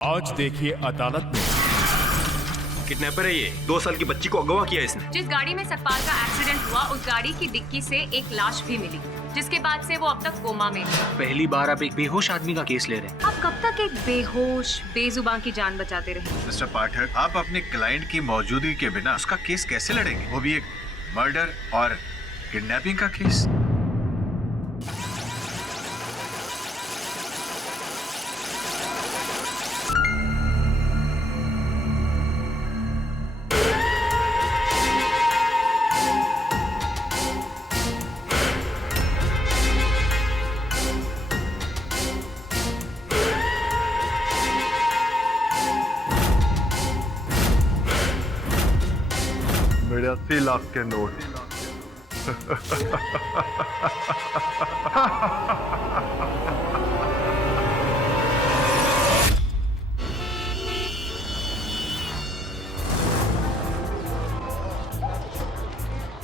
आज देखिए अदालत में। किडनैपर है ये। 2 साल की बच्ची को अगवा किया इसने। जिस गाड़ी में सतपाल का एक्सीडेंट हुआ उस गाड़ी की डिक्की से एक लाश भी मिली, जिसके बाद से वो अब तक कोमा में है। पहली बार आप एक बेहोश आदमी का केस ले रहे हैं। आप कब तक एक बेहोश बेजुबान की जान बचाते रहे? मिस्टर पाठक, आप अपने क्लाइंट की मौजूदगी के बिना उसका केस कैसे लड़ेंगे, वो भी एक मर्डर और किडनैपिंग का केस। मेरे 80 लाख के नोट।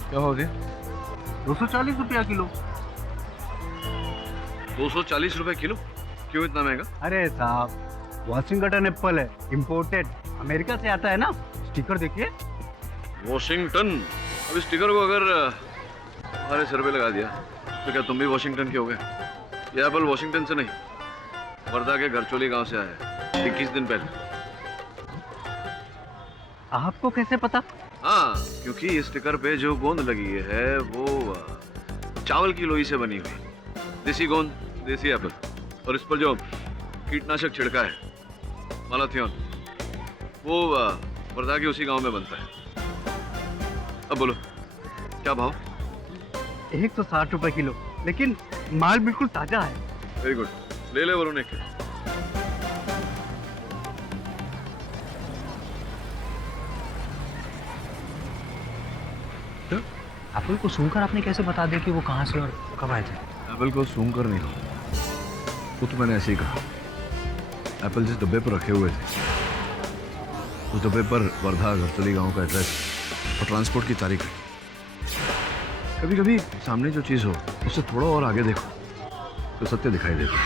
क्या हो गया? 240 रुपया किलो। 240 रुपए किलो? क्यों इतना महंगा? अरे साहब, वॉशिंगटन एप्पल है, इम्पोर्टेड, अमेरिका से आता है ना। स्टिकर देखिए। वॉशिंगटन। अब इस स्टिकर को अगर हमारे सर पे लगा दिया तो क्या तुम भी वॉशिंगटन के हो गए? ये एप्पल वॉशिंगटन से नहीं, वर्धा के घरचोली गांव से आया है 21 दिन पहले। आपको कैसे पता? हाँ, क्योंकि इस स्टिकर पे जो गोंद लगी है वो चावल की लोई से बनी हुई देसी गोंद, देसी एप्पल। और इस पर जो कीटनाशक छिड़का है मालाथियन, वो वर्धा के उसी गांव में बनता है। अब बोलो क्या भाव? 160 रुपए किलो, लेकिन माल बिल्कुल ताजा है। वेरी गुड, ले ले वरुण एक। एप्पल को सूंघकर आपने कैसे बता दिया कि वो कहाँ से और कब आए थे? एप्पल को सूंघ कर नहीं, वो तो मैंने ऐसे ही कहा। एप्पल जिस डब्बे पर रखे हुए थे उस डब्बे पर वर्धा घरचोली गांव का एड्रेस और ट्रांसपोर्ट की तारीख है। कभी कभी सामने जो चीज हो उससे थोड़ा और आगे देखो तो सत्य दिखाई देता है।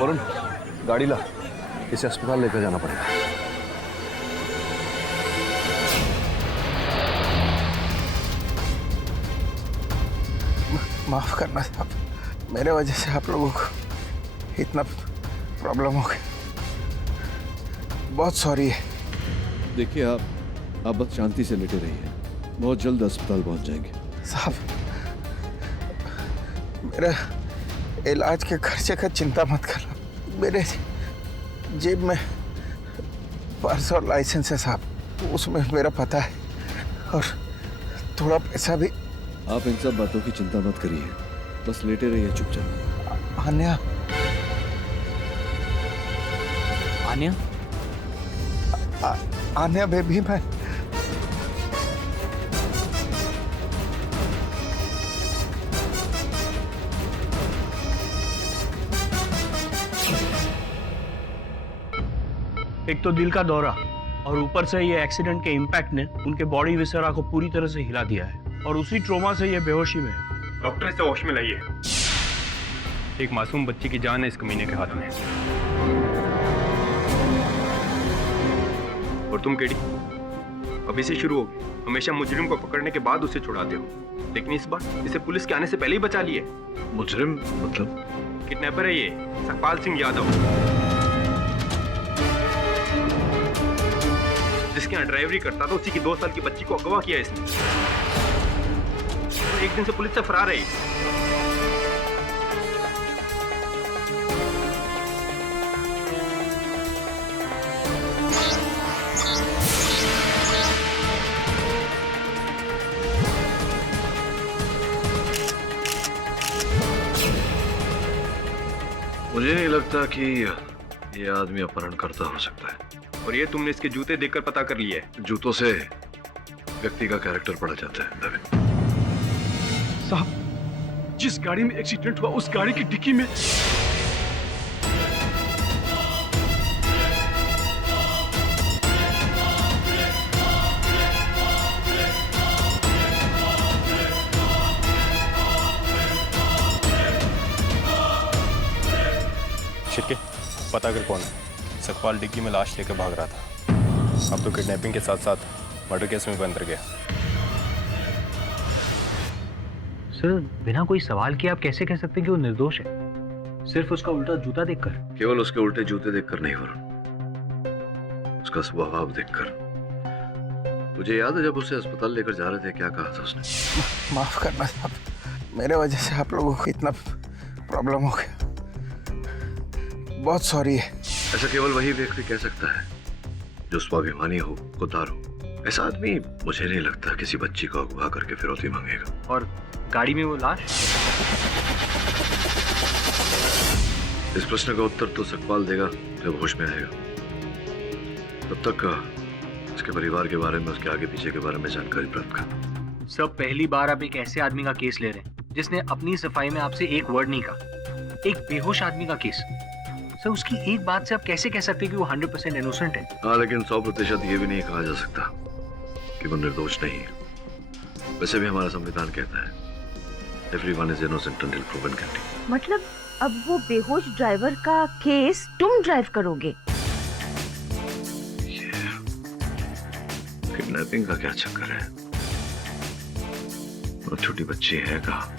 वरुण, गाड़ी ला, इसे अस्पताल लेकर जाना पड़ेगा। माफ करना साहब, मेरे वजह से आप लोगों को इतना प्रॉब्लम हो गया। बहुत सॉरी है। देखिए आप बस शांति से लेटे रहिए, बहुत जल्द अस्पताल पहुंच जाएंगे। साहब, मेरा इलाज के खर्चे का चिंता मत करना। मेरे जेब में पर्स और लाइसेंस है साहब, उसमें मेरा पता है और थोड़ा पैसा भी। आप इन सब बातों की चिंता मत करिए, बस लेटे रहिए चुपचाप। आन्या, आन्या? आन्या बेबी, मैं एक तो दिल का दौरा और ऊपर से ये एक्सीडेंट के इम्पैक्ट ने उनके बॉडी विसरा को पूरी तरह से हिला दिया है और उसी ट्रोमा से ये बेहोशी में है। डॉक्टर इसे होश में लाइए। एक मासूम बच्ची की जान है इस कमीने के हाथ में। और तुम केडी, अभी से शुरू होगी। हमेशा मुजरिम को पकड़ने के बाद उसे छुड़ाते हो, लेकिन इस बार इसे पुलिस के आने से पहले ही बचा लिए। मुजरिम मतलब? किडनैपर है ये, सतपाल सिंह यादव, जिसके यहाँ ड्राइवरी करता था। उसी की 2 साल की बच्ची को अगवा किया इसने। तो एक दिन से पुलिस से फरार है। मुझे नहीं लगता कि ये आदमी अपहरणकर्ता हो सकता है। और ये तुमने इसके जूते देखकर पता कर लिया है? जूतों से व्यक्ति का कैरेक्टर पढ़ा जाता है नवीन। साहब, जिस गाड़ी में एक्सीडेंट हुआ उस गाड़ी की डिक्की में छिटके पता कर कौन है। सकपाल डिग्गी में लाश लेकर भाग रहा था। अब तो किडनैपिंग के साथ साथ मर्डर केस में बंद गया। सर बिना कोई सवाल किए आप कैसे कह सकते हैं कि वो निर्दोष है, सिर्फ उसका उल्टा जूता देखकर? केवल उसके उल्टे जूते देखकर नहीं वरुण, उसका स्वभाव देखकर। मुझे याद है जब उसे अस्पताल लेकर जा रहे थे क्या कहा था उसने? माफ करना साहब, मेरे वजह से आप लोगों को इतना प्रॉब्लम हो गया, बहुत सॉरी है। ऐसा केवल वही व्यक्ति कह सकता है जो स्वाभिमानी हो, खुददार हो। ऐसा आदमी मुझे नहीं लगता किसी बच्ची को अगवा करके फिरौती मांगेगा। और गाड़ी में वो लाश? इस प्रश्न का उत्तर तो सकपाल देगा जब होश में आएगा। तब तक उसके परिवार के बारे में, उसके आगे पीछे के बारे में जानकारी प्राप्त कर। सर पहली बार आप एक ऐसे आदमी का केस ले रहे हैं जिसने अपनी सफाई में आपसे एक वर्ड नहीं कहा, एक बेहोश आदमी का केस। सर उसकी एक बात से आप कैसे कह सकते हैं कि वो 100% इनोसेंट है? हाँ, लेकिन 100% ये भी नहीं कहा जा सकता कि वो निर्दोष नहीं है। वैसे भी हमारा संविधान कहता है everyone is innocent until proven guilty. मतलब अब वो बेहोश ड्राइवर का केस तुम ड्राइव करोगे? किडनैपिंग का क्या चक्कर है? वो छोटी बच्ची है कहाँ?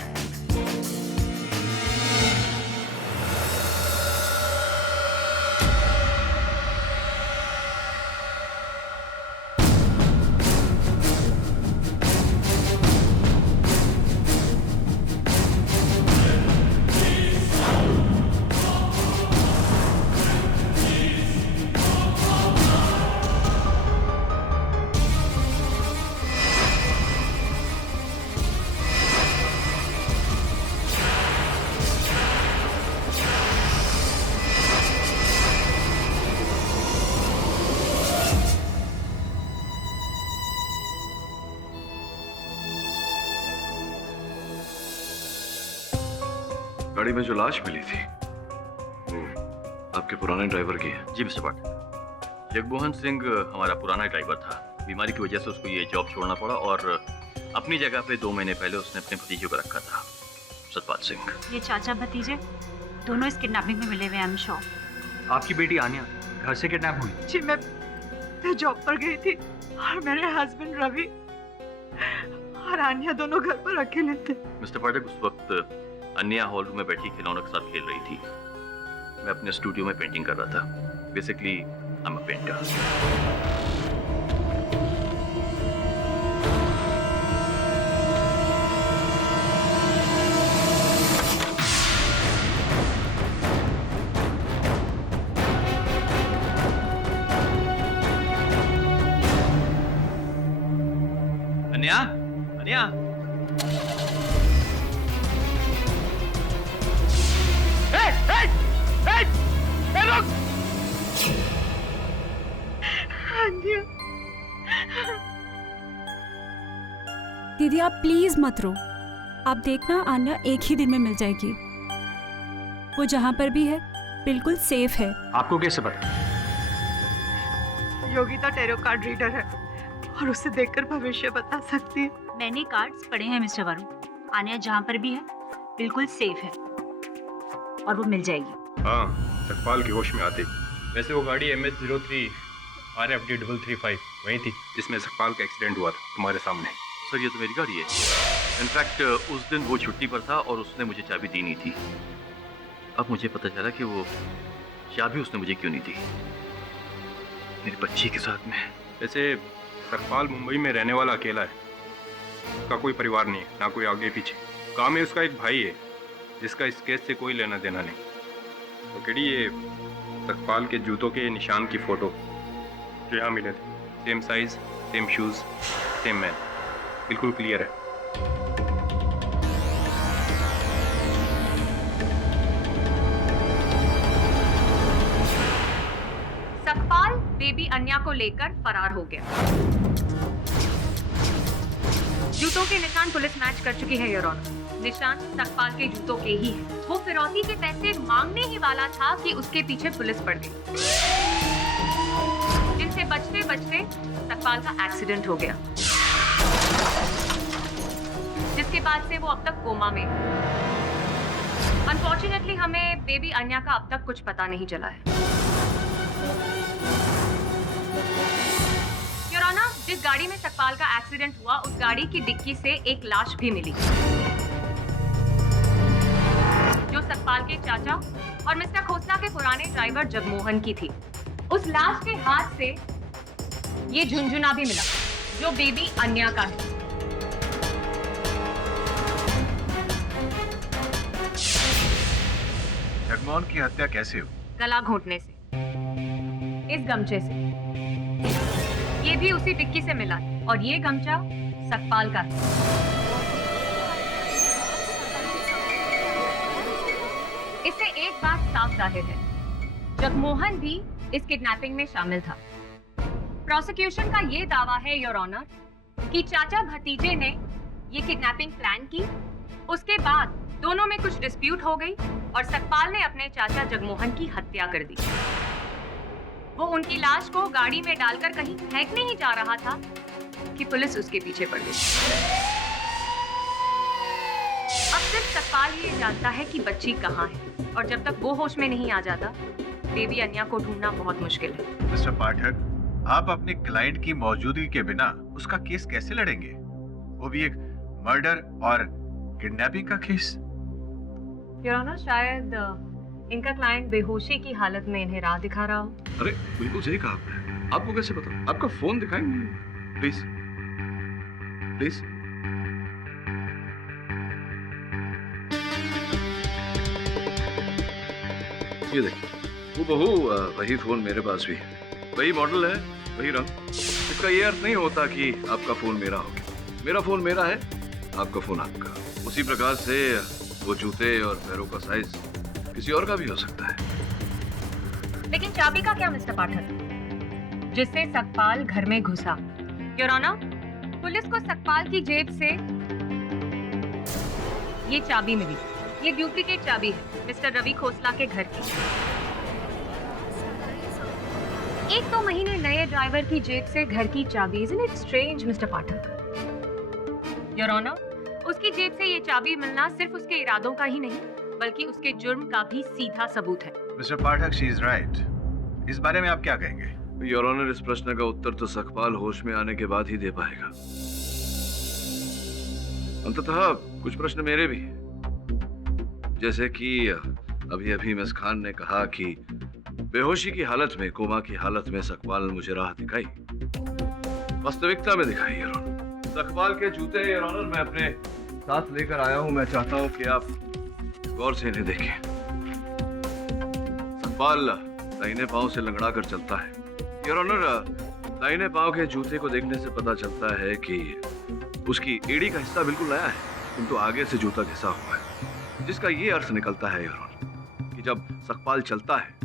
गाड़ी में जो लाश मिली थी वो आपके पुराने ड्राइवर की है? जी मिस्टर पाटिल, जगमोहन सिंह हमारा पुराना ड्राइवर था। बीमारी की वजह से उसको ये जॉब छोड़ना पड़ा और अपनी जगह पे 2 महीने पहले उसने अपने भतीजे को रखा था, सतपाल सिंह। ये चाचा भतीजे दोनों इस किडनैपिंग में मिले हुए हैं, आई एम श्योर। आपकी बेटी आन्या घर से किडनैप हुई? जी मैं जॉब पर गई थी और मेरे हस्बैंड रवि और आन्या दोनों घर पर अकेले थे। मिस्टर पाटिल, उस वक्त अन्या हॉल रूम में बैठी खिलौनों के साथ खेल रही थी। मैं अपने स्टूडियो में पेंटिंग कर रहा था। Basically I am a painter. Anya, Anya, दीदी आप प्लीज मत रो। आप देखना आन्या एक ही दिन में मिल जाएगी। वो जहाँ पर भी है बिल्कुल सेफ है। आपको कैसे पता? योगिता टैरो कार्ड रीडर है और उसे देखकर भविष्य बता सकती है। मैंने कार्ड्स पढ़े हैं मिस्टर वरुण। आन्या जहाँ पर भी है बिल्कुल सेफ है और वो मिल जाएगी। हाँ, सकपाल की होश में आते। वैसे वो गाड़ी MS03 RFD335 वही थी जिसमें सकपाल का एक्सीडेंट हुआ था, तुम्हारे सामने। सर ये तो मेरी गाड़ी है। इनफैक्ट उस दिन वो छुट्टी पर था और उसने मुझे चाबी दी नहीं थी। अब मुझे पता चला कि वो चाबी उसने मुझे क्यों नहीं दी, मेरी बच्ची के साथ में। वैसे सकपाल मुंबई में रहने वाला अकेला है, उसका कोई परिवार नहीं है, ना कोई आगे पीछे। काम में उसका एक भाई है जिसका इस केस से कोई लेना देना नहीं। तो केडी ये सकपाल के जूतों के निशान की फोटो जो यहाँ मिले थे, same size, same shoes, same man, बिल्कुल क्लियर है। सकपाल बेबी अन्या को लेकर फरार हो गया। जूतों के निशान पुलिस मैच कर चुकी है योर ऑनर। निशान सकपाल के जूतों के ही है। वो फिरौती के पैसे मांगने ही वाला था कि उसके पीछे पुलिस पड़ गई, जिनसे बचते बचते सकपाल का एक्सीडेंट हो गया, जिसके बाद से वो अब तक कोमा में है। अनफॉर्चुनेटली हमें बेबी अन्या का अब तक कुछ पता नहीं चला है। योर ऑनर, जिस गाड़ी में सकपाल का एक्सीडेंट हुआ उस गाड़ी की डिक्की से एक लाश भी मिली जो सकपाल के चाचा और मिस्टर खोसला के पुराने ड्राइवर जगमोहन की थी। उस लाश के हाथ से ये झुनझुना भी मिला जो बेबी अन्या का है। जगमोहन की हत्या कैसे हुई? गला घोंटने से, इस गमछे से। ये भी उसी डिक्की से मिला और ये गमछा सकपाल का है। इससे एक बात साफ जाहिर है, जगमोहन भी इस किडनैपिंग में शामिल था। प्रोसिक्यूशन का ये दावा है योर ऑनर कि चाचा भतीजे ने ये किडनैपिंग प्लान की, उसके बाद दोनों में कुछ डिस्प्यूट हो गई और सकपाल ने अपने चाचा जगमोहन की हत्या कर दी। वो उनकी लाश को गाड़ी में डालकर कहीं फेंकने ही जा रहा था कि पुलिस उसके पीछे पड़ गई। अब सिर्फ सकपाल ये जानता है कि बच्ची कहाँ है और जब तक वो होश में नहीं आ जाता बेबी अन्या को ढूंढना बहुत मुश्किल है। मिस्टर पाठक, आप अपने क्लाइंट की मौजूदगी के बिना उसका केस कैसे लड़ेंगे, वो भी एक मर्डर और किडनैपिंग का केस? योर ऑनर, शायद इनका क्लाइंट बेहोशी की हालत में इन्हें राह दिखा रहा हो। अरे बिल्कुल सही कहा आपने। आपको कैसे पता? आपका फोन दिखाएंगे प्लीज प्लीज। ये देखिए, हूबहू वही फोन मेरे पास भी है, वही मॉडल है, वही रंग। इसका ये अर्थ नहीं होता कि आपका फोन मेरा हो गया। मेरा फोन मेरा है, आपका फोन आपका। उसी प्रकार से वो जूते और पैरों का साइज किसी और का भी हो सकता है। लेकिन चाबी का क्या मिस्टर पाठक, जिससे सकपाल घर में घुसा? योर ऑनर, पुलिस को सकपाल की जेब से ये चाबी मिली। ये डुप्लीकेट चाबी है मिस्टर रवि खोसला के घर की। 1-2 महीने नए ड्राइवर की जेब से घर की चाबी। Isn't it strange mister Pathak? Your honour, उसकी जेब से ये चाबी मिलना सिर्फ उसके इरादों का ही नहीं बल्कि उसके जुर्म का भी सीधा सबूत है। Mister Pathak, she is right. इस बारे में आप क्या कहेंगे? योर ऑनर, इस प्रश्न का उत्तर तो सकपाल होश में आने के बाद ही दे पाएगा। अंततः कुछ प्रश्न मेरे भी, जैसे कि अभी अभी मिस खान ने कहा कि बेहोशी की हालत में, कोमा की हालत में सकपाल ने मुझे राह दिखाई, वास्तविकता में दिखाई। योर ऑनर, सकपाल के जूते योर ऑनर मैं अपने साथ लेकर आया हूं। मैं चाहता हूं कि आप गौर से इन्हें देखें। सकपाल दाहिने पांव से लंगड़ा कर चलता है। योर ऑनर, दाहिने पांव के जूते को देखने से पता चलता है कि उसकी एड़ी का हिस्सा बिल्कुल नया है, किंतु आगे से जूता घिसा हुआ है, जिसका ये अर्थ निकलता है योर ऑनर कि जब सकपाल चलता है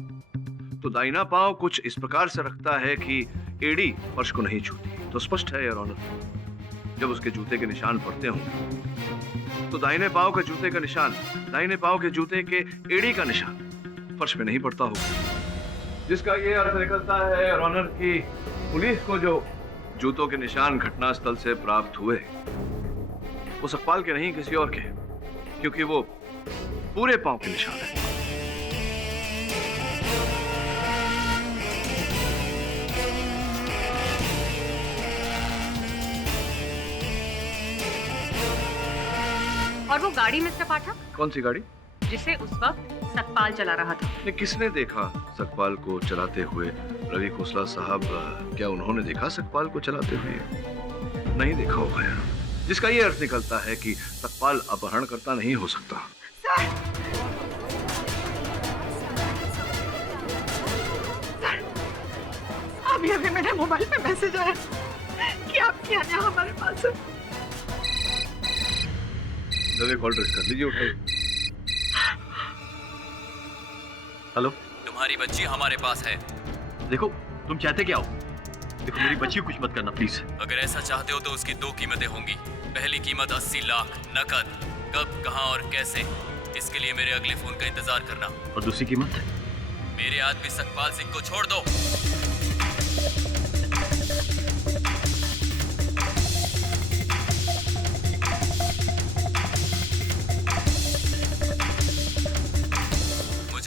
तो दाहिना पांव कुछ इस प्रकार से रखता है कि एड़ी फर्श को नहीं छूती। तो स्पष्ट है योर ऑनर, जब उसके जूते के निशान पड़ते हों तो दाहिने पांव के जूते का निशान, दाहिने पांव के जूते के एड़ी का निशान फर्श पे नहीं पड़ता होगा, जिसका ये अर्थ निकलता है योर ऑनर कि पुलिस को जो जूतों के निशान घटनास्थल से प्राप्त हुए वो सकपाल के नहीं किसी और के, क्योंकि वो पूरे पांव के निशान है। और वो गाड़ी मिस्टर पाठक? कौन सी गाड़ी? जिसे उस वक्त सकपाल चला रहा था। किसने देखा सकपाल को चलाते हुए? रवि खोसला साहब, क्या उन्होंने देखा सकपाल को चलाते हुए? नहीं देखा होगा यार, जिसका ये अर्थ निकलता है कि सकपाल अपहरणकर्ता नहीं हो सकता। सर, अभी अभी मेरे मोबाइल पे मैसेज आया कि आपकी अन्या हमारे पास है। रवि, कॉल ट्रेस कर लीजिए, उठाइए। हेलो, तुम्हारी बच्ची हमारे पास है। देखो तुम चाहते क्या हो? देखो मेरी बच्ची को कुछ मत करना प्लीज। अगर ऐसा चाहते हो तो उसकी 2 कीमतें होंगी। पहली कीमत 80 लाख नकद। कब, कहां और कैसे, इसके लिए मेरे अगले फोन का इंतजार करना। और दूसरी कीमत? मेरे आदमी सकपाल सिंह को छोड़ दो।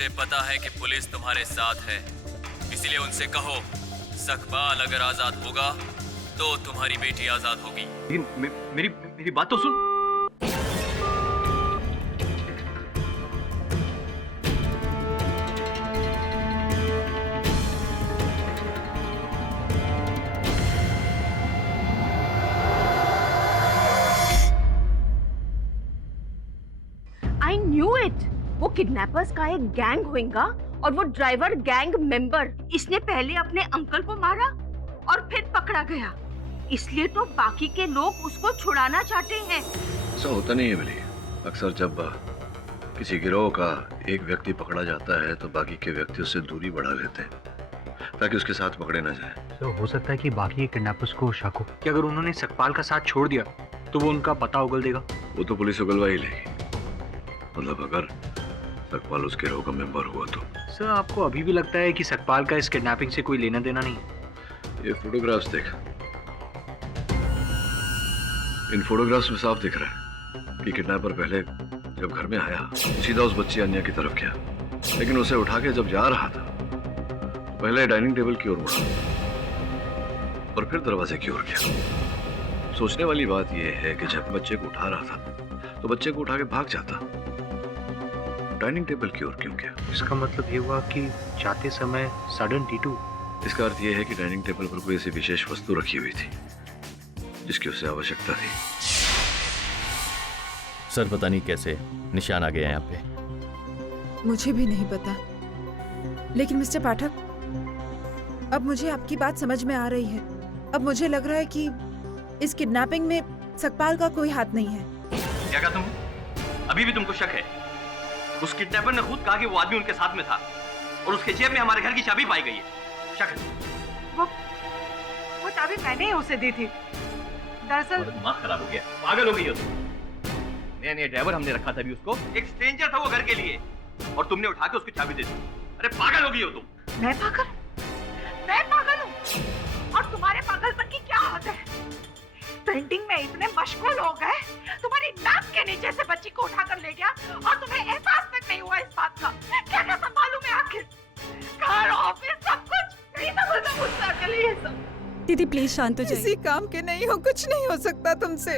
मुझे पता है कि पुलिस तुम्हारे साथ है, इसलिए उनसे कहो सकपाल अगर आजाद होगा तो तुम्हारी बेटी आजाद होगी। लेकिन मेरी बात तो सुन। I knew it. वो किडनैपर्स का एक गैंग होगा और वो ड्राइवर गैंग मेंबर। इसने पहले अपने अंकल को मारा और फिर पकड़ा गया, इसलिए तो बाकी के लोग उसको छुड़ाना चाहते हैं। ऐसा होता नहीं है बिली। अक्सर जब किसी गिरोह का एक व्यक्ति पकड़ा जाता है तो बाकी के व्यक्ति उससे दूरी बढ़ा लेते हैं ताकि उसके साथ पकड़े ना जाए। तो हो सकता है कि बाकी के किडनैपर्स को शक हो कि अगर उन्होंने सकपाल का साथ छोड़ दिया तो वो उनका पता उगल देगा। वो तो पुलिस उगलवा ही लेगी। मतलब अगर सकपाल उस गिरोह का मेंबर हुआ तो। सर, आपको अभी भी लगता है कि सकपाल का इस किडनैपिंग से कोई लेना देना नहीं? ये फोटोग्राफ्स देख, इन फोटोग्राफ्स में साफ दिख रहा है कि किडनैपर पहले जब घर में आया सीधा उस बच्ची अन्या की तरफ गया, लेकिन उसे उठा के जब जा रहा था तो पहले डाइनिंग टेबल की ओर मुड़ा और फिर दरवाजे की ओर गया। सोचने वाली बात यह है कि जब बच्चे को उठा रहा था तो बच्चे को उठा के भाग जाता, डाइनिंग टेबल की ओर क्यों गया? इसका मतलब ये हुआ कि जाते समय सडन T2। इसका अर्थ यह है कि डाइनिंग टेबल पर कोई ऐसी विशेष वस्तु रखी हुई थी जिसकी उसे आवश्यकता थी। सर, पता नहीं कैसे निशान आ गया यहाँ पे। मुझे भी नहीं पता, लेकिन मिस्टर पाठक, अब मुझे आपकी बात समझ में आ रही है। अब मुझे लग रहा है कि इस किडनैपिंग में सकपाल का कोई हाथ नहीं है। क्या कहा तुम? अभी भी तुमको शक है? उस किडनैपर ने खुद कहा कि वो आदमी उनके साथ में था और उसके जेब में हमारे घर की चाबी पाई गई है। शक है? वो चाबी मैंने ही उसे दी थी। दरअसल दिमाग खराब हो गया, पागल हो गई हो तुम। नया ड्राइवर हमने रखा था भी उसको, एक स्ट्रेंजर था वो घर के लिए, और तुमने उठा के उसकी चाबी दे दी। अरे पागल हो गई हो तुम। मैं पागल हूँ? और तुम्हारे पागलपन की क्या हद है? पेंटिंग में इतने मशगूल हो गए, तुम्हारी नाक के नीचे से बच्ची को उठाकर ले गया और तुम्हें एहसास तक नहीं हुआ इस बात का। क्या क्या संभालूं मैं आखिर? घर, ऑफिस, सब कुछ। ये सब मुझसे अकेले ये सब। दीदी प्लीज शांत हो जाइए। किसी काम के नहीं हो, कुछ नहीं हो सकता तुमसे।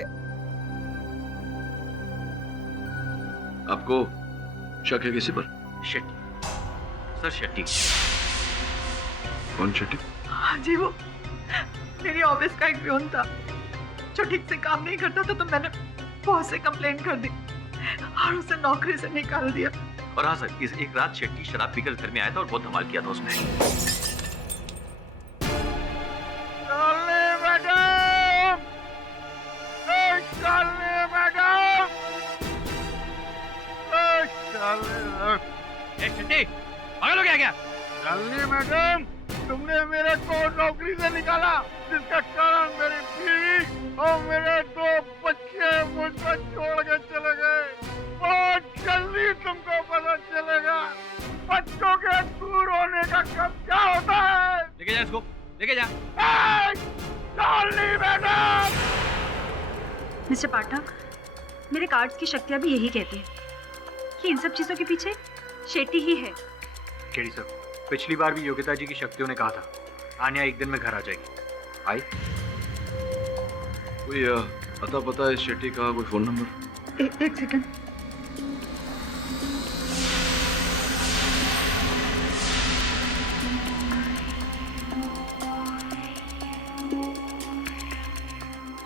आपको शक है किसी पर? शेट्टी। सर शेट्टी। कौन शेट्टी? हाँ जी, वो मेरी ऑफिस का एक प्यून था जो ठीक से काम नहीं करता था, तो मैंने बॉस से कंप्लेंट कर दी और उसे नौकरी से निकाल दिया। और हाँ सर, इस एक रात शेट्टी शराब पीकर घर में आया था और बहुत धमाल किया था उसने। शेट्टी, पागल हो गया क्या? शालिनी मैडम, तुमने मेरे को नौकरी से निकाला, जिसका कारण मेरी बीवी और मेरे 2 बच्चे मुझको छोड़ के चले गए। बहुत जल्दी तुमको पता चलेगा बच्चों के दूर होने का कब क्या होता है। लेके जा इसको, लेके जा। शालिनी मैडम। मिस्टर पाठक, मेरे कार्ड्स की शक्तियाँ भी यही कहती हैं कि इन सब चीजों के पीछे शेट्टी ही है। केडी सर, पिछली बार भी योगिता जी की शक्तियों ने कहा था आन्या एक दिन में घर आ जाएगी। आई? कोई अता पता है शेट्टी का? कोई फोन नंबर? एक second.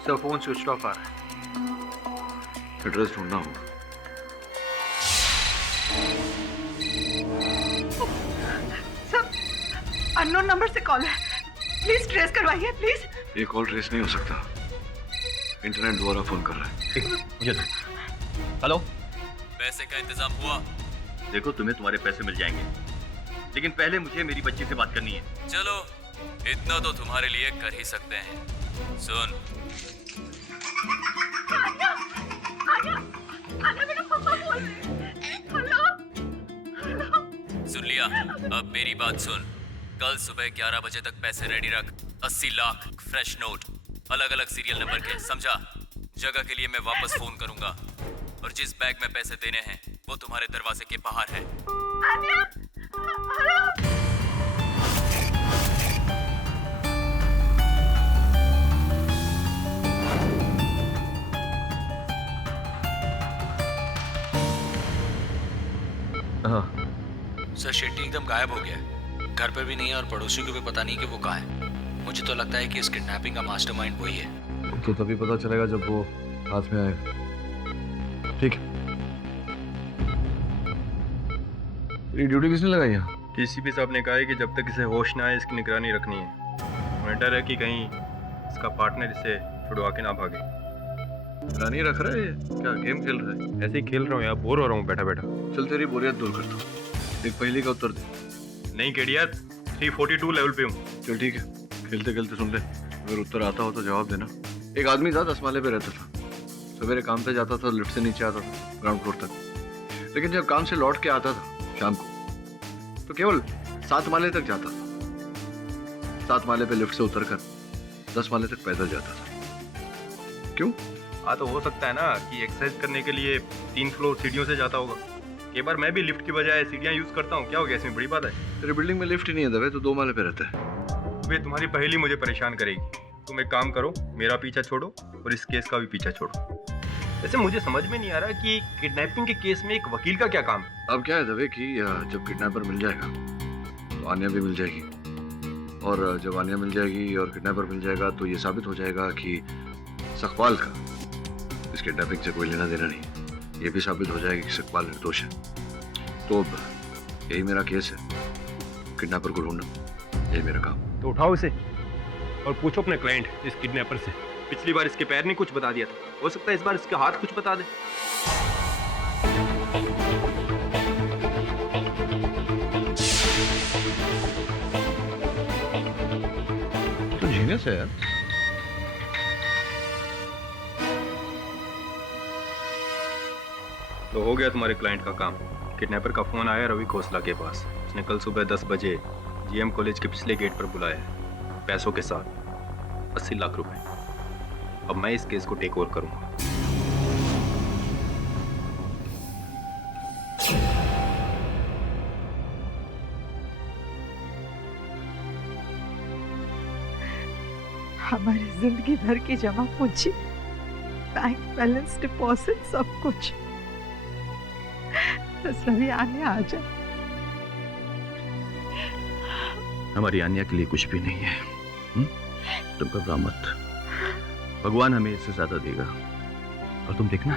Sir, phone switch off आ रहा है। एड्रेस ढूंढना होगा। अननोन नंबर से कॉल है, प्लीज ट्रेस करवाइए प्लीज। ये कॉल ट्रेस नहीं हो सकता, इंटरनेट द्वारा फोन कर रहा है। मुझे हेलो, पैसे का इंतजाम हुआ? देखो, तुम्हें तुम्हारे पैसे मिल जाएंगे, लेकिन पहले मुझे मेरी बच्ची से बात करनी है। चलो, इतना तो तुम्हारे लिए कर ही सकते हैं। सुन, सुन लिया? अब मेरी बात सुन। कल सुबह 11 बजे तक पैसे रेडी रख। 80 लाख फ्रेश नोट, अलग अलग सीरियल नंबर के, समझा? जगह के लिए मैं वापस फोन करूंगा और जिस बैग में पैसे देने हैं वो तुम्हारे दरवाजे के बाहर है। आन्या, हेलो। सर शेट्टी एकदम गायब हो गया है, घर पर भी नहीं है और पड़ोसियों को भी पता नहीं कि वो कहाँ है। मुझे तो लगता है कि इस किडनैपिंग का मास्टरमाइंड वही है। तो तभी पता चलेगा जब वो हाथ में आएगा। ठीक है। ये ड्यूटी किसने लगाई है? डीसीपी साहब ने कहा है कि जब तक इसे होश ना आए इसकी निगरानी रखनी है। उन्हें डर है कि कहीं इसका पार्टनर इसे छुड़वा के ना भागे। निगरानी रख रहा है ये? क्या गेम खेल रहा है? ऐसे ही खेल रहा हूँ यार, बोर हो रहा हूँ बैठा बैठा। चल तेरी बोरियत दूर करता हूँ, एक पहली का उत्तर दे। नहीं केडिया, 342 लेवल पे हूँ। चल ठीक है, खेलते खेलते सुन ले, अगर उत्तर आता हो तो जवाब देना। एक आदमी था, 10 माले पे रहता था। सवेरे काम पे जाता था, लिफ्ट से नीचे आता था ग्राउंड फ्लोर तक। लेकिन जब काम से लौट के आता था शाम को तो केवल 7 माले तक जाता था। 7 माले पे लिफ्ट से उतरकर 10 माले तक पैदल जाता था। क्यों? हाँ तो हो सकता है ना कि एक्सरसाइज करने के लिए 3 फ्लोर सीढ़ियों से जाता होगा। कई बार मैं भी लिफ्ट की बजाय सीढ़ियाँ यूज करता हूँ। क्या हो गया, इसमें बड़ी बात है? तेरे बिल्डिंग में लिफ्ट ही नहीं है दबे, तो 2 माले पे रहता है। वे तुम्हारी पहेली मुझे परेशान करेगी। तुम एक काम करो, मेरा पीछा छोड़ो और इस केस का भी पीछा छोड़ो। वैसे मुझे समझ में नहीं आ रहा कि किडनैपिंग के केस में एक वकील का क्या काम है। अब क्या है दबे कि जब किडनैपर मिल जाएगा तो आन्या भी मिल जाएगी, और जब आन्या मिल जाएगी और किडनैपर मिल जाएगा तो ये साबित हो जाएगा कि सकपाल का इस किडनैपिंग से कोई लेना देना नहीं। ये भी साबित हो जाएगा कि सकपाल निर्दोष है। तो अब यही मेरा केस है, किडनैपर को ढूंढना, यही मेरा काम। तो उठाओ इसे और पूछो अपने क्लाइंट इस किडनैपर से। पिछली बार इसके पैर ने कुछ बता दिया था, हो सकता है इस बार इसके हाथ कुछ बता दे। तो जीनियस है यार। तो हो गया तुम्हारे क्लाइंट का काम। किडनैपर का फोन आया रवि खोसला के पास। उसने कल सुबह 10 बजे जीएम कॉलेज के पिछले गेट पर बुलाया है, पैसों के साथ 80 लाख रुपए। अब मैं इस केस को टेक ओवर करूंगा। हमारी जिंदगी भर की जमा पूंजी, बैंक बैलेंस, डिपॉजिट, सब कुछ बस रवि आने आ जाए। हमारी आन्या के लिए कुछ भी नहीं है। तुम घबरा मत, भगवान हमें इससे ज्यादा देगा। और तुम देखना,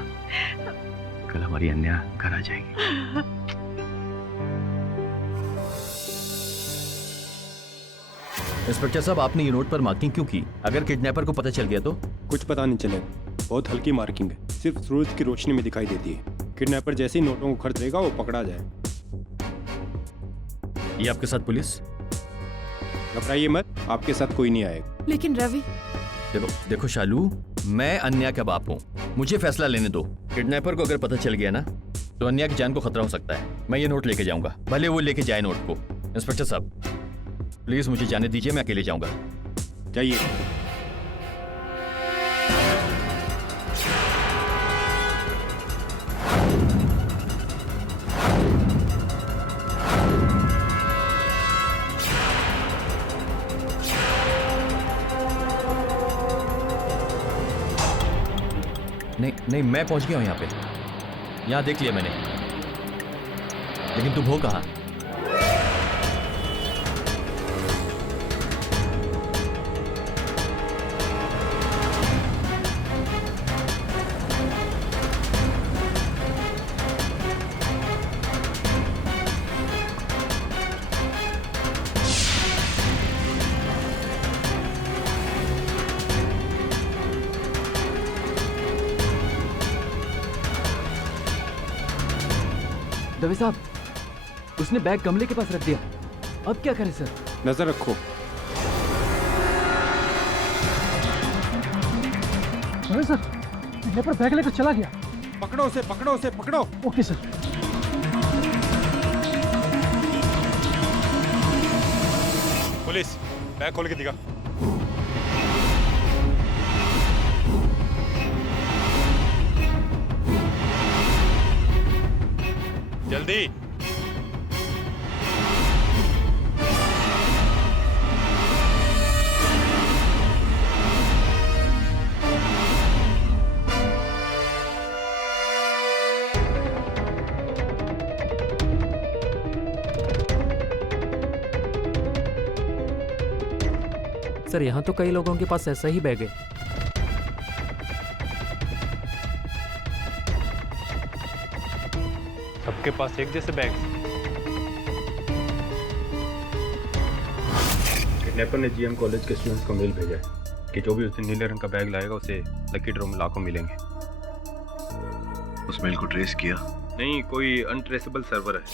कल हमारी अन्या घर आ जाएगी। इंस्पेक्टर साहब, आपने ये नोट पर मार्किंग क्यों की? अगर किडनैपर को पता चल गया तो? कुछ पता नहीं चलेगा, बहुत हल्की मार्किंग है, सिर्फ सूरज की रोशनी में दिखाई देती है। किडनैपर जैसे ही नोटों को खर्च लेगा वो पकड़ा जाए। ये आपके साथ पुलिस? घबराइए मत, आपके साथ कोई नहीं आएगा। लेकिन रवि, देखो शालू, मैं अन्या का बाप हूँ, मुझे फैसला लेने दो। किडनैपर को अगर पता चल गया ना तो अन्या की जान को खतरा हो सकता है। मैं ये नोट लेके जाऊंगा, भले वो लेके जाए नोट को। इंस्पेक्टर साहब प्लीज मुझे जाने दीजिए, मैं अकेले जाऊंगा। जाइए। नहीं, मैं पहुंच गया हूं यहाँ पे। यहाँ देख लिया मैंने, लेकिन तुम हो कहाँ? दवे साहब, उसने बैग गमले के पास रख दिया। अब क्या करें सर? नजर रखो। दवे सर, किडनैपर बैग लेकर चला गया। पकड़ो उसे, पकड़ो उसे, पकड़ो। Okay sir. पुलिस, बैग खोल के दिखा। जल्दी। सर यहाँ तो कई लोगों के पास ऐसा ही बैग है। सबके पास एक जैसे बैग। किडनैपर ने जीएम कॉलेज के स्टूडेंट्स को मेल भेजा है कि जो भी उस दिन नीले रंग का बैग लाएगा उसे लकी ड्रॉ में लाखों मिलेंगे। उस मेल को ट्रेस किया? नहीं, कोई अनट्रेसेबल सर्वर है,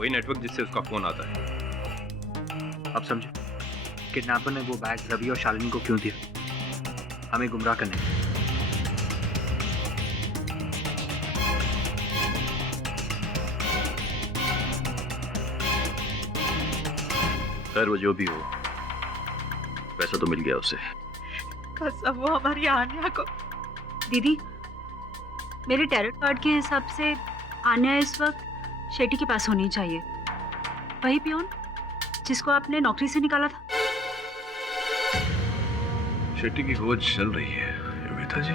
वही नेटवर्क जिससे उसका फोन आता है। अब समझो किडनैपर ने वो बैग रवि और शालिनी को क्यों दिया? हमें गुमराह करने। खैर वो जो भी हो, पैसा तो मिल गया उसे। कसम वो हमारी आन्या को। दीदी, मेरे टैरोट कार्ड के हिसाब से आन्या इस वक्त शेट्टी के पास होनी चाहिए, वही पियोन जिसको आपने नौकरी से निकाला था। शेट्टी की खोज चल रही है योगिता जी।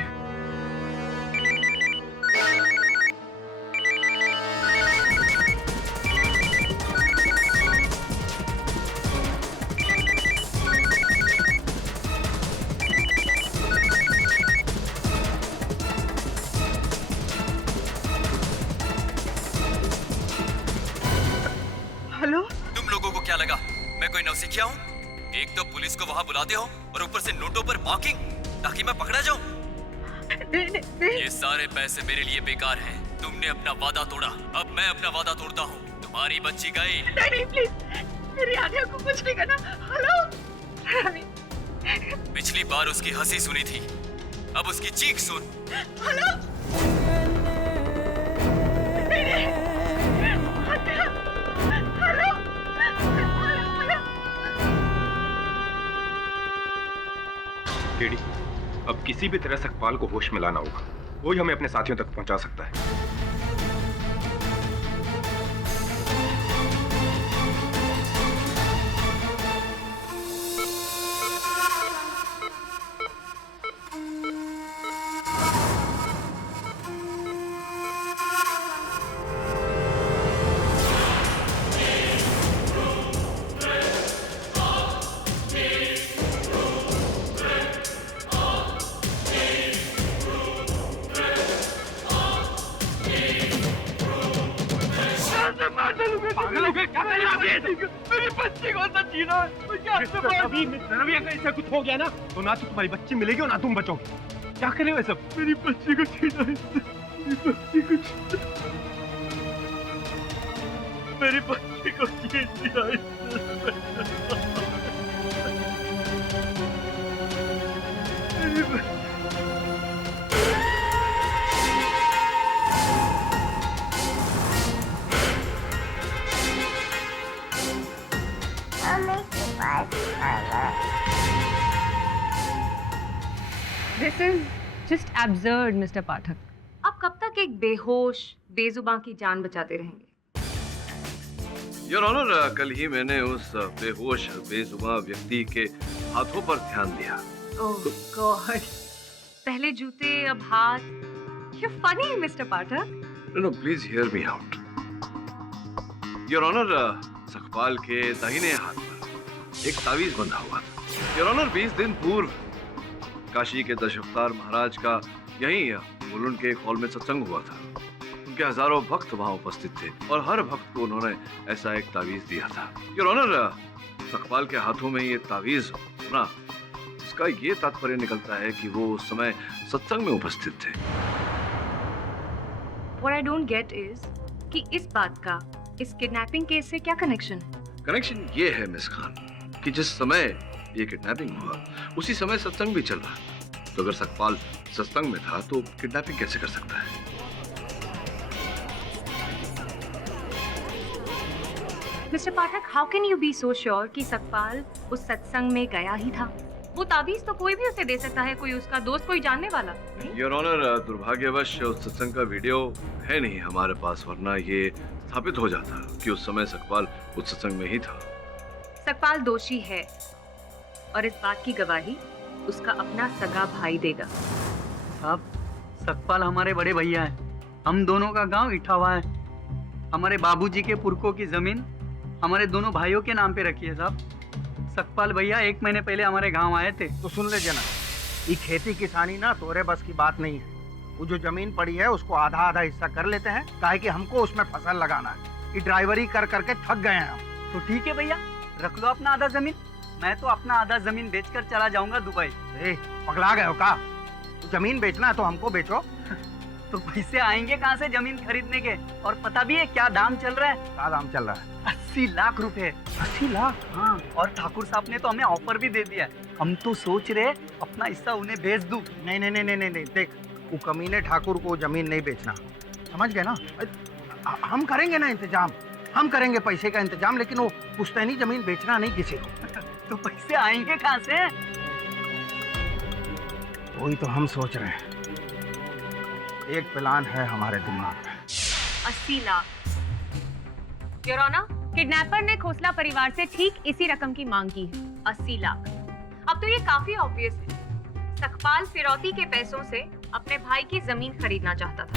हेलो, तुम लोगों को क्या लगा मैं कोई नौसिखिया हूँ? एक तो पुलिस को वहाँ बुलाते हो और ऊपर से नोटों पर मार्किंग ताकि मैं पकड़ा जाऊँ। ये सारे पैसे मेरे लिए बेकार हैं। तुमने अपना वादा तोड़ा, अब मैं अपना वादा तोड़ता हूँ। तुम्हारी बच्ची गई। नहीं प्लीज, मेरी आन्या को कुछ नहीं करना। हेलो, पिछली बार उसकी हंसी सुनी थी, अब उसकी चीख सुन। हेलो, केडी, अब किसी भी तरह सकपाल को होश में लाना होगा, वही हमें अपने साथियों तक पहुंचा सकता है। मेरी बच्ची को तो छीना है। रवि, अगर ऐसा कुछ हो गया ना तो ना तो तुम्हारी बच्ची मिलेगी और ना तुम बचोगे। क्या करे वो सब? मेरी बच्ची को छीना है, मेरी बच्ची को छीना, मेरी बच्ची को छीन लिया मेरी बच्ची। This is just absurd, Mr. पाठक। आप कब तक एक बेहोश, बेजुबान की जान बचाते रहेंगे? योर ऑनर, कल ही मैंने उस बेहोश बेजुबान व्यक्ति के हाथों पर ध्यान दिया। ओह गॉड, पहले जूते अब हाथ। You're funny, Mr. Pathak. No, please hear me out. Your honour, Sakpal के दाहिने हाथ पर एक तावीज बंधा हुआ था। योर ऑनर, 20 दिन पूर्व काशी के दशावतार महाराज का यहीं मुलुंड के एक हॉल में सत्संग हुआ था। उनके हजारों भक्त वहां उपस्थित थे और हर भक्त को उन्होंने ऐसा एक तावीज दिया था। योर ऑनर, सकपाल के हाथों में ये तावीज होना, इसका ये तात्पर्य निकलता है कि वो उस समय सत्संग में उपस्थित थे। What I don't get is कि इस बात का इस किडनैपिंग केस से क्या कनेक्शन है? कनेक्शन ये है मिस खान कि जिस समय ये किडनैपिंग हुआ उसी समय सत्संग भी चल रहा। तो अगर सकपाल सत्संग में था तो किडनैपिंग कैसे कर सकता है? Mister Pathak, how can you be so sure कि सकपाल उस सत्संग में गया ही था? वो ताबीज तो कोई भी उसे दे सकता है, कोई उसका दोस्त, कोई जानने वाला। योर ऑनर, दुर्भाग्यवश उस सत्संग का वीडियो है नहीं हमारे पास, वरना ये साबित हो जाता कि उस समय सकपाल उस सत्संग में ही था। सकपाल दोषी है और इस बात की गवाही उसका अपना सगा भाई देगा। साहब, सकपाल हमारे बड़े भैया हैं। हम दोनों का गांव इटावा है। हमारे बाबूजी के पुरखों की जमीन हमारे दोनों भाइयों के नाम पे रखी है साहब। सकपाल भैया 1 महीने पहले हमारे गांव आए थे। तो सुन ले जना, ये खेती किसानी ना तोरे बस की बात नहीं है। वो जो जमीन पड़ी है उसको आधा आधा हिस्सा कर लेते हैं, काहे कि हमको उसमें फसल लगाना है। ये ड्राइवरी कर करके थक गए हैं हम। तो ठीक है भैया, रख लो अपना आधा जमीन। मैं तो अपना आधा जमीन बेचकर चला जाऊंगा दुबई। पगला गए हो का? जमीन बेचना है तो हमको बेचो। तो पैसे आएंगे कहाँ से जमीन खरीदने के? और पता भी है क्या दाम चल रहा है? क्या दाम चल रहा है? 80 लाख रुपए। 80 लाख? हाँ, और ठाकुर साहब ने तो हमें ऑफर भी दे दिया। हम तो सोच रहे अपना हिस्सा उन्हें भेज दूं। नहीं नहीं नहीं नहीं नहीं, देख, वो कमीने ठाकुर को जमीन नहीं बेचना, समझ गए ना? हम करेंगे ना इंतजाम, हम करेंगे पैसे का इंतजाम, लेकिन वो पुश्तैनी जमीन बेचना नहीं किसी को। तो पैसे आएंगे कहाँ से? वही तो हम सोच रहे हैं। एक प्लान है हमारे दिमाग में। 80 लाख। योर ऑनर, किडनैपर ने खोसला परिवार से ठीक इसी रकम की मांग की है, 80 लाख। अब तो ये काफी ऑब्वियस है, सकपाल फिरौती के पैसों से अपने भाई की जमीन खरीदना चाहता था।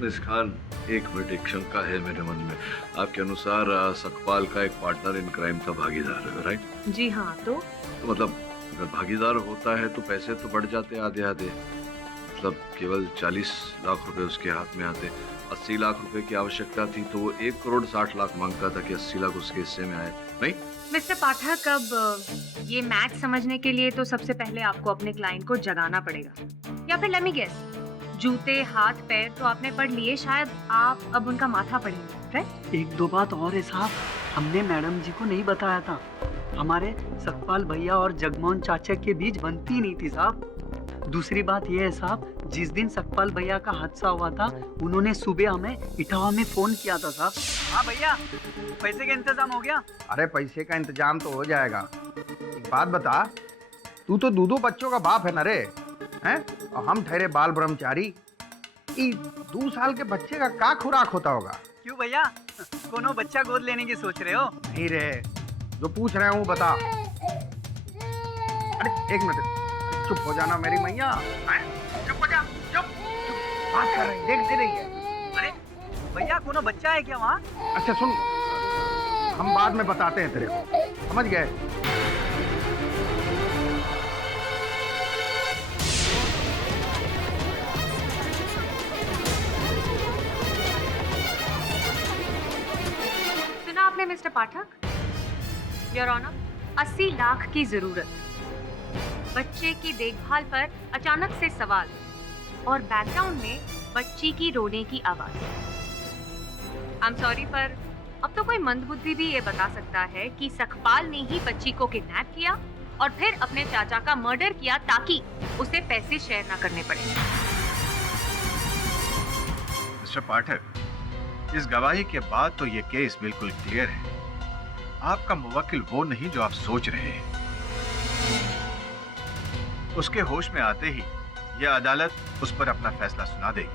मिस खान, 1 मिनट, एक शंका है मेरे मन में। आपके अनुसार सकपाल का एक पार्टनर इन क्राइम था, भागीदार है, राइट? जी हाँ। तो मतलब अगर भागीदार होता है तो पैसे तो बढ़ जाते आधे आधे। मतलब केवल 40 लाख रुपए उसके हाथ में आते। 80 लाख रुपए की आवश्यकता थी तो वो 1 करोड़ 60 लाख मांगता था कि 80 लाख उसके हिस्से में आए, नहीं? मिस्टर पाठक, अब ये मैच समझने के लिए तो सबसे पहले आपको अपने क्लाइंट को जगाना पड़ेगा, या फिर लेट मी गेस, जूते हाथ पैर तो आपने पढ़ लिए, शायद आप अब उनका माथा पढ़ेंगे, राइट? 1-2 बात और है साहब, हमने मैडम जी को नहीं बताया था। हमारे सकपाल भैया और जगमोहन चाचा के बीच बनती नहीं थी साहब। दूसरी बात यह है साहब, जिस दिन सकपाल भैया का हादसा हुआ था उन्होंने सुबह हमें इटावा में फोन किया था साहब। हाँ भैया, पैसे का इंतजाम हो गया? अरे पैसे का इंतजाम तो हो जाएगा। एक बात बता, तू तो 2 बच्चों का बाप है ना रे, हैं? और हम ठहरे बाल ब्रह्मचारी। 2 साल के बच्चे का क्या खुराक होता होगा? क्यों भैया, कोनो बच्चा गोद लेने की सोच रहे हो? नहीं रे, जो पूछ रहे हूँ बता। अरे 1 मिनट, चुप हो जाना मेरी मैया। चुप हो जा, चुप। बात कर रही, देखते रही है। अरे भैया, कोनो बच्चा है क्या वहाँ? अच्छा सुन, हम बाद में बताते हैं तेरे को, समझ गए? सुना आपने mister Pathak? Your honour, 80 lakh की जरूरत, बच्चे की देखभाल पर अचानक से सवाल, और बैकग्राउंड में बच्ची की रोने की आवाज। आई एम सॉरी, पर अब तो कोई मंदबुद्धि भी ये बता सकता है कि सकपाल ने ही बच्ची को किडनैप किया और फिर अपने चाचा का मर्डर किया ताकि उसे पैसे शेयर ना करने पड़े। मिस्टर पाठक, इस गवाही के बाद तो ये केस बिल्कुल क्लियर है। आपका मुवक्किल वो नहीं जो आप सोच रहे हैं। उसके होश में आते ही यह अदालत उस पर अपना फैसला सुना देगी।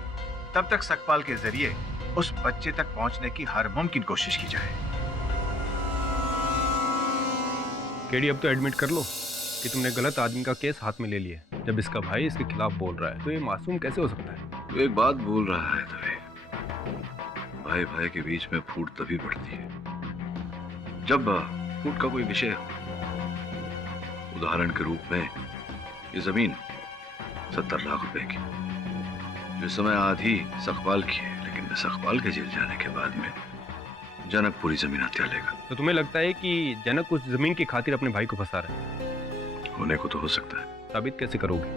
तब तक सकपाल के जरिए उस बच्चे तक पहुंचने की हर मुमकिन कोशिश की जाए। केडी, अब तो एडमिट कर लो कि तुमने गलत आदमी का केस हाथ में ले लिया। जब इसका भाई इसके खिलाफ बोल रहा है तो ये मासूम कैसे हो सकता है? तो एक बात बोल रहा है तभी, भाई भाई के बीच में फूट तभी बढ़ती है जब फूट का कोई विषय हो। उदाहरण के रूप में ये जमीन 70 लाख रुपए की, जो समय आधी सकपाल की है, लेकिन सकपाल के जेल जाने के बाद में जनक पूरी जमीन हत्या लेगा। तो तुम्हें लगता है कि जनक उस जमीन की खातिर अपने भाई को फंसा रहा है? होने को तो हो सकता है। साबित कैसे करोगे?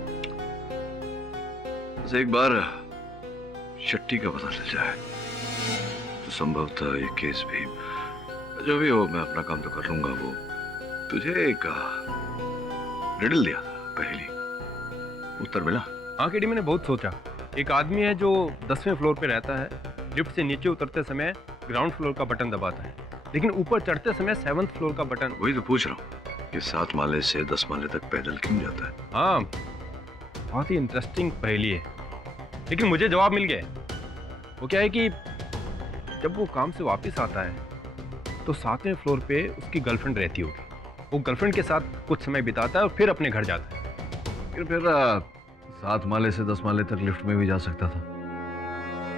बस एक बार शट्टी का पता चल जाए तो संभवतः ये केस भी, जो भी हो, मैं अपना काम तो कर लूंगा। वो तुझे एक रिडल दिया था, पहली, उत्तर मिला? हाँ केडी, मैंने बहुत सोचा। एक आदमी है जो 10वें फ्लोर पे रहता है, लिफ्ट से नीचे उतरते समय ग्राउंड फ्लोर का बटन दबाता है, लेकिन ऊपर चढ़ते समय 7th फ्लोर का बटन। वही तो पूछ रहा हूँ कि 7 माले से 10 माले तक पैदल क्यों जाता है? हाँ, बहुत ही इंटरेस्टिंग पहेली है, लेकिन मुझे जवाब मिल गया। वो क्या है कि जब वो काम से वापस आता है तो 7वें फ्लोर पे उसकी गर्लफ्रेंड रहती होगी। वो गर्लफ्रेंड के साथ कुछ समय बिताता है और फिर अपने घर जाता है। फिर 7 माले से 10 माले तक लिफ्ट में भी जा सकता था,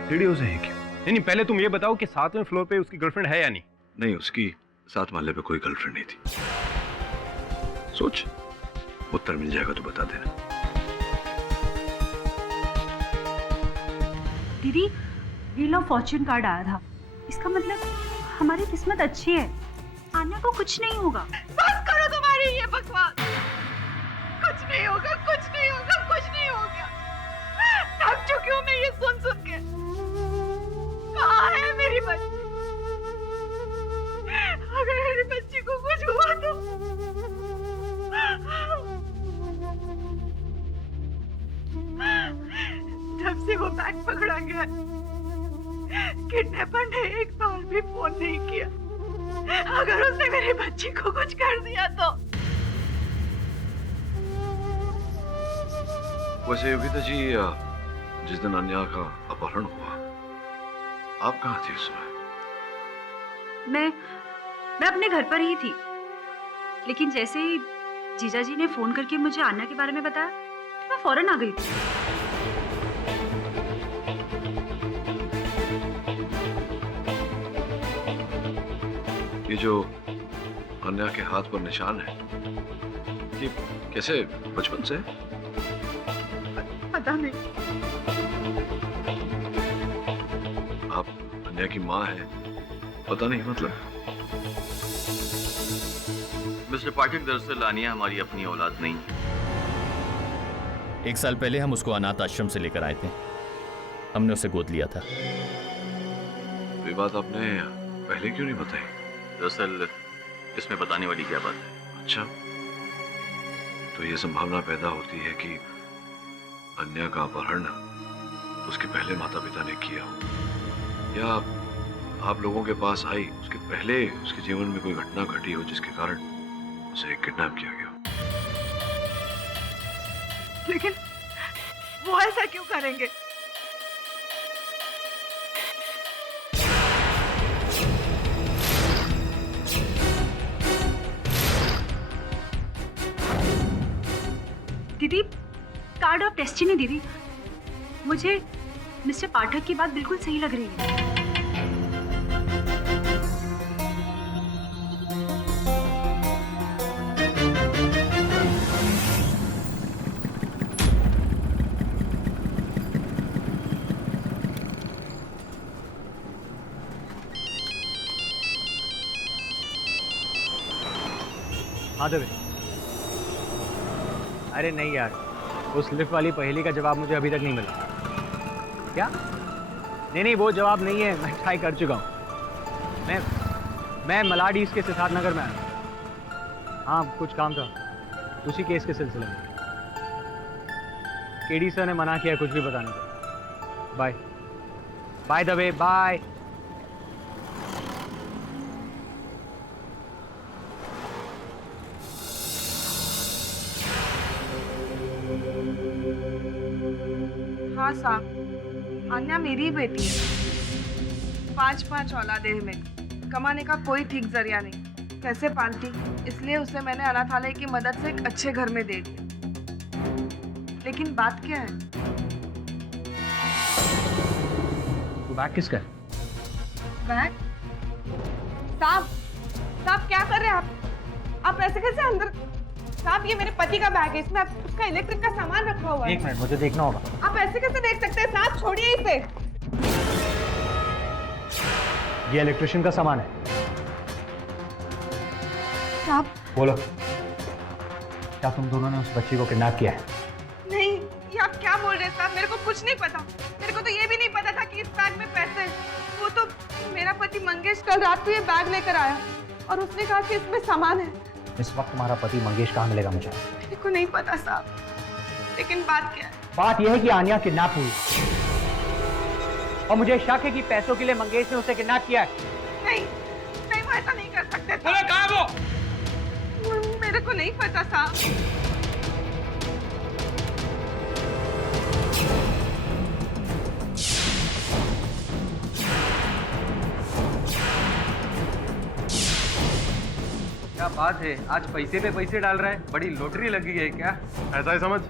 सीढ़ियों से ही क्यों? नहीं, पहले तुम ये बताओ कि 7वें फ्लोर पे उसकी गर्लफ्रेंड है या नहीं? नहीं, उसकी 7 माले पे कोई गर्लफ्रेंड नहीं थी। सोच, उत्तर मिल जाएगा तो बता देना। दीदी, व्हील ऑफ फॉर्च्यून कार्ड आया था, इसका मतलब हमारी किस्मत अच्छी है, आन्या को कुछ नहीं होगा। बस करो तुम्हारी ये बकवास। कुछ नहीं होगा, कुछ नहीं होगा, कुछ नहीं होगा। थक चुकी हूँ मैं ये सुन सुन के। कहाँ है मेरी बच्ची? अगर मेरी बच्ची को कुछ हुआ तो जब से वो बैग पकड़ा गया, किडनैपर ने एक बार भी फोन नहीं किया। अगर उसने मेरी बच्ची को कुछ कर दिया तो। वैसे योगिता जी, जिस दिन अन्या का अपहरण हुआ, आप कहाँ थी उस समय? मैं अपने घर पर ही थी, लेकिन जैसे ही जीजा जी ने फोन करके मुझे अन्या के बारे में बताया तो मैं फौरन आ गई थी। ये जो अन्या के हाथ पर निशान है, ये कैसे बचपन से? पता नहीं। आप अन्या की माँ है, पता नहीं मतलब? मिस्टर पाठक, दरअसल आनिया हमारी अपनी औलाद नहीं। 1 साल पहले हम उसको अनाथ आश्रम से लेकर आए थे, हमने उसे गोद लिया था। ये बात आपने पहले क्यों नहीं बताई? दरअसल इसमें बताने वाली क्या बात है? अच्छा, तो ये संभावना पैदा होती है कि अन्या का अपहरण उसके पहले माता पिता ने किया हो, या आप लोगों के पास आई उसके पहले उसके जीवन में कोई घटना घटी हो जिसके कारण उसे किडनैप किया गया। लेकिन वो ऐसा क्यों करेंगे? दीदी, कार्ड ऑफ डेस्टिनी दीदी, मुझे मिस्टर पाठक की बात बिल्कुल सही लग रही है। हाँ देवे। अरे नहीं यार, उस लिफ्ट वाली पहेली का जवाब मुझे अभी तक नहीं मिला। क्या? नहीं, वो जवाब नहीं है, मैं ट्राई कर चुका हूँ। मैं मलाड ईस्ट के सिद्धार्थ नगर में आया। हाँ, कुछ काम था उसी केस के सिलसिले में। केडी सर ने मना किया कुछ भी बताने को। Bye bye Dave, bye. हाँ साहब, अन्या मेरी बेटी है। 5 औलादे हैं में, कमाने का कोई ठीक जरिया नहीं, कैसे पालती, इसलिए उसे मैंने अनाथालय की मदद से एक अच्छे घर में दे दिया। लेकिन बात क्या है? बैग किसका है? बैग? साहब क्या कर रहे हैं आप ऐसे कैसे अंदर? साहब, ये मेरे पति का बैग है, इसमें उसका इलेक्ट्रिक का सामान रखा हुआ है। एक मिनट, मुझे देखना होगा। आप ऐसे कैसे देख सकते हैं साहब? छोड़िए इसे। ये इलेक्ट्रिशियन का सामान है। साहब बोलो, क्या तुम दोनों ने उस बच्ची को किडनैप किया है? नहीं, ये आप क्या बोल रहे हैं साहब? मेरे को कुछ नहीं पता। मेरे को तो ये भी नहीं पता था कि इस बैग में पैसे हैं। वो तो मेरा पति मंगेश कल रात को ये बैग लेकर आया और उसने कहा कि इसमें सामान है। इस वक्त तुम्हारा पति मंगेश कहाँ मिलेगा मुझे? मेरे को नहीं पता साहब, लेकिन बात क्या है? बात यह है कि आन्या किडनैप हुई। और मुझे शक है कि पैसों के लिए मंगेश ने उसे किडनैप किया है। नहीं नहीं, वो ऐसा नहीं कर सकते। बोले कहाँ है वो? मेरे को नहीं पता साहब। क्या बात है, आज पैसे पे पैसे डाल रहा है, बड़ी लॉटरी लगी है क्या? ऐसा ही समझ।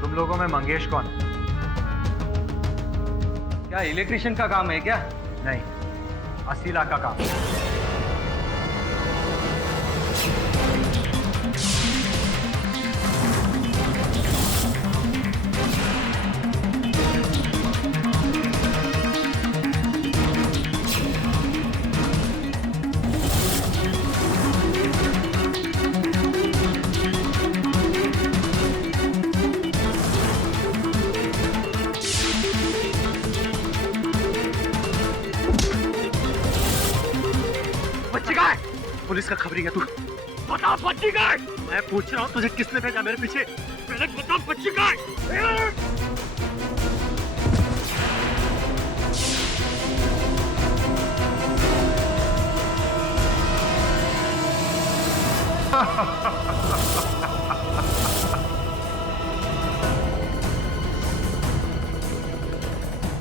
तुम लोगों में मंगेश कौन? क्या इलेक्ट्रिशियन का काम है क्या? नहीं, 80 लाख का काम। पुलिस का खबरी है तू? बता बच्ची का है? मैं पूछ रहा हूँ तुझे किसने भेजा मेरे पीछे? पहले बता बच्ची का है?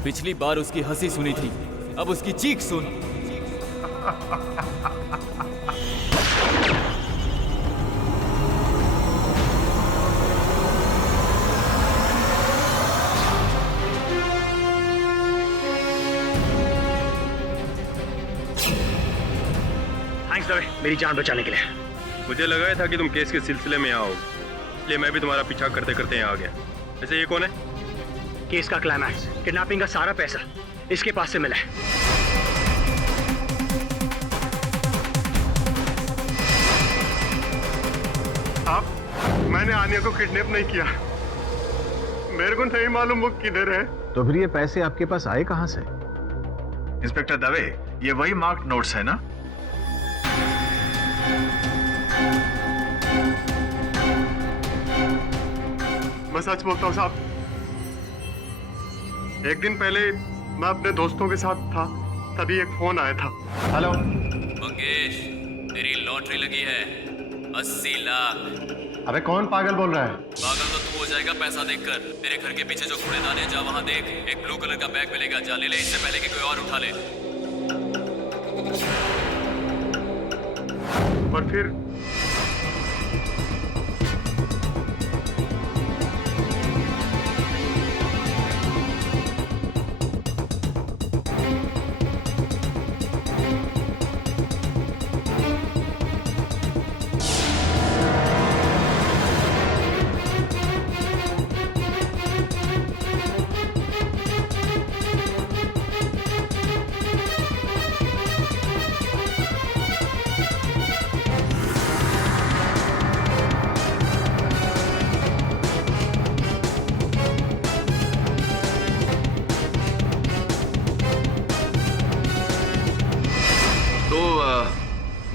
पिछली बार उसकी हंसी सुनी थी, अब उसकी चीख सुन। मेरी जान बचाने के लिए। मुझे लगा था कि तुम केस के सिलसिले में आओगे, इसलिए मैं भी तुम्हारा पीछा करते करते यहाँ आ गया। वैसे ये कौन है? केस का क्लाइमैक्स, किडनैपिंग का सारा पैसा इसके पास से मिला है। आप, मैंने आनिया को किडनैप नहीं किया। मेरे को नहीं मालूम वो किधर है। तो फिर ये पैसे आपके पास आए कहां से? इंस्पेक्टर दवे, ये वही मार्क्ड नोट्स है ना? मैं सच बोलता हूँ साहब, एक दिन पहले मैं अपने दोस्तों के साथ था, तभी एक फोन आया था। हेलो मंगेश, तेरी लॉटरी लगी है 80 लाख। अबे कौन पागल बोल रहा है? पागल तो तू हो जाएगा पैसा देखकर। तेरे घर के पीछे जो कूड़ेदान है, जा वहां देख, एक ब्लू कलर का बैग मिलेगा, जा ले ले, इससे पहले कि कोई और उठा ले। और फिर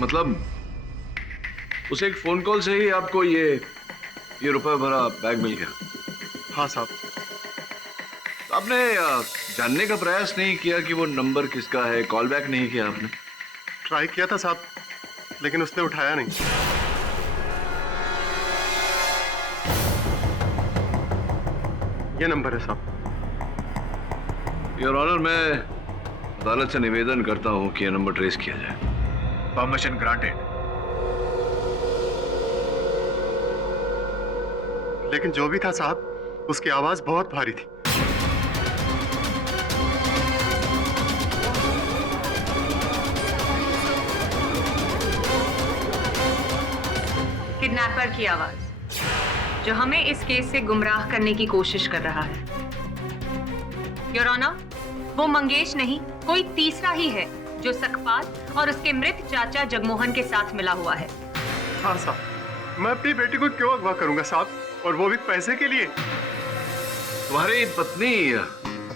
मतलब उसे एक फोन कॉल से ही आपको ये रुपए भरा बैग मिल गया? हाँ साहब। आपने जानने का प्रयास नहीं किया कि वो नंबर किसका है? कॉल बैक नहीं किया आपने? ट्राई किया था साहब, लेकिन उसने उठाया नहीं। ये नंबर है साहब। योर ऑनर, मैं अदालत से निवेदन करता हूं कि यह नंबर ट्रेस किया जाए। Permission granted. लेकिन जो भी था साहब, उसकी आवाज बहुत भारी थी। किडनैपर की आवाज, जो हमें इस केस से गुमराह करने की कोशिश कर रहा है। योर ऑनर, वो मंगेश नहीं, कोई तीसरा ही है जो सकपाल और उसके मृत चाचा जगमोहन के साथ मिला हुआ है। हाँ साहब, मैं अपनी बेटी को क्यों अगवा करूंगा साहब, और वो भी पैसे के लिए? तुम्हारी पत्नी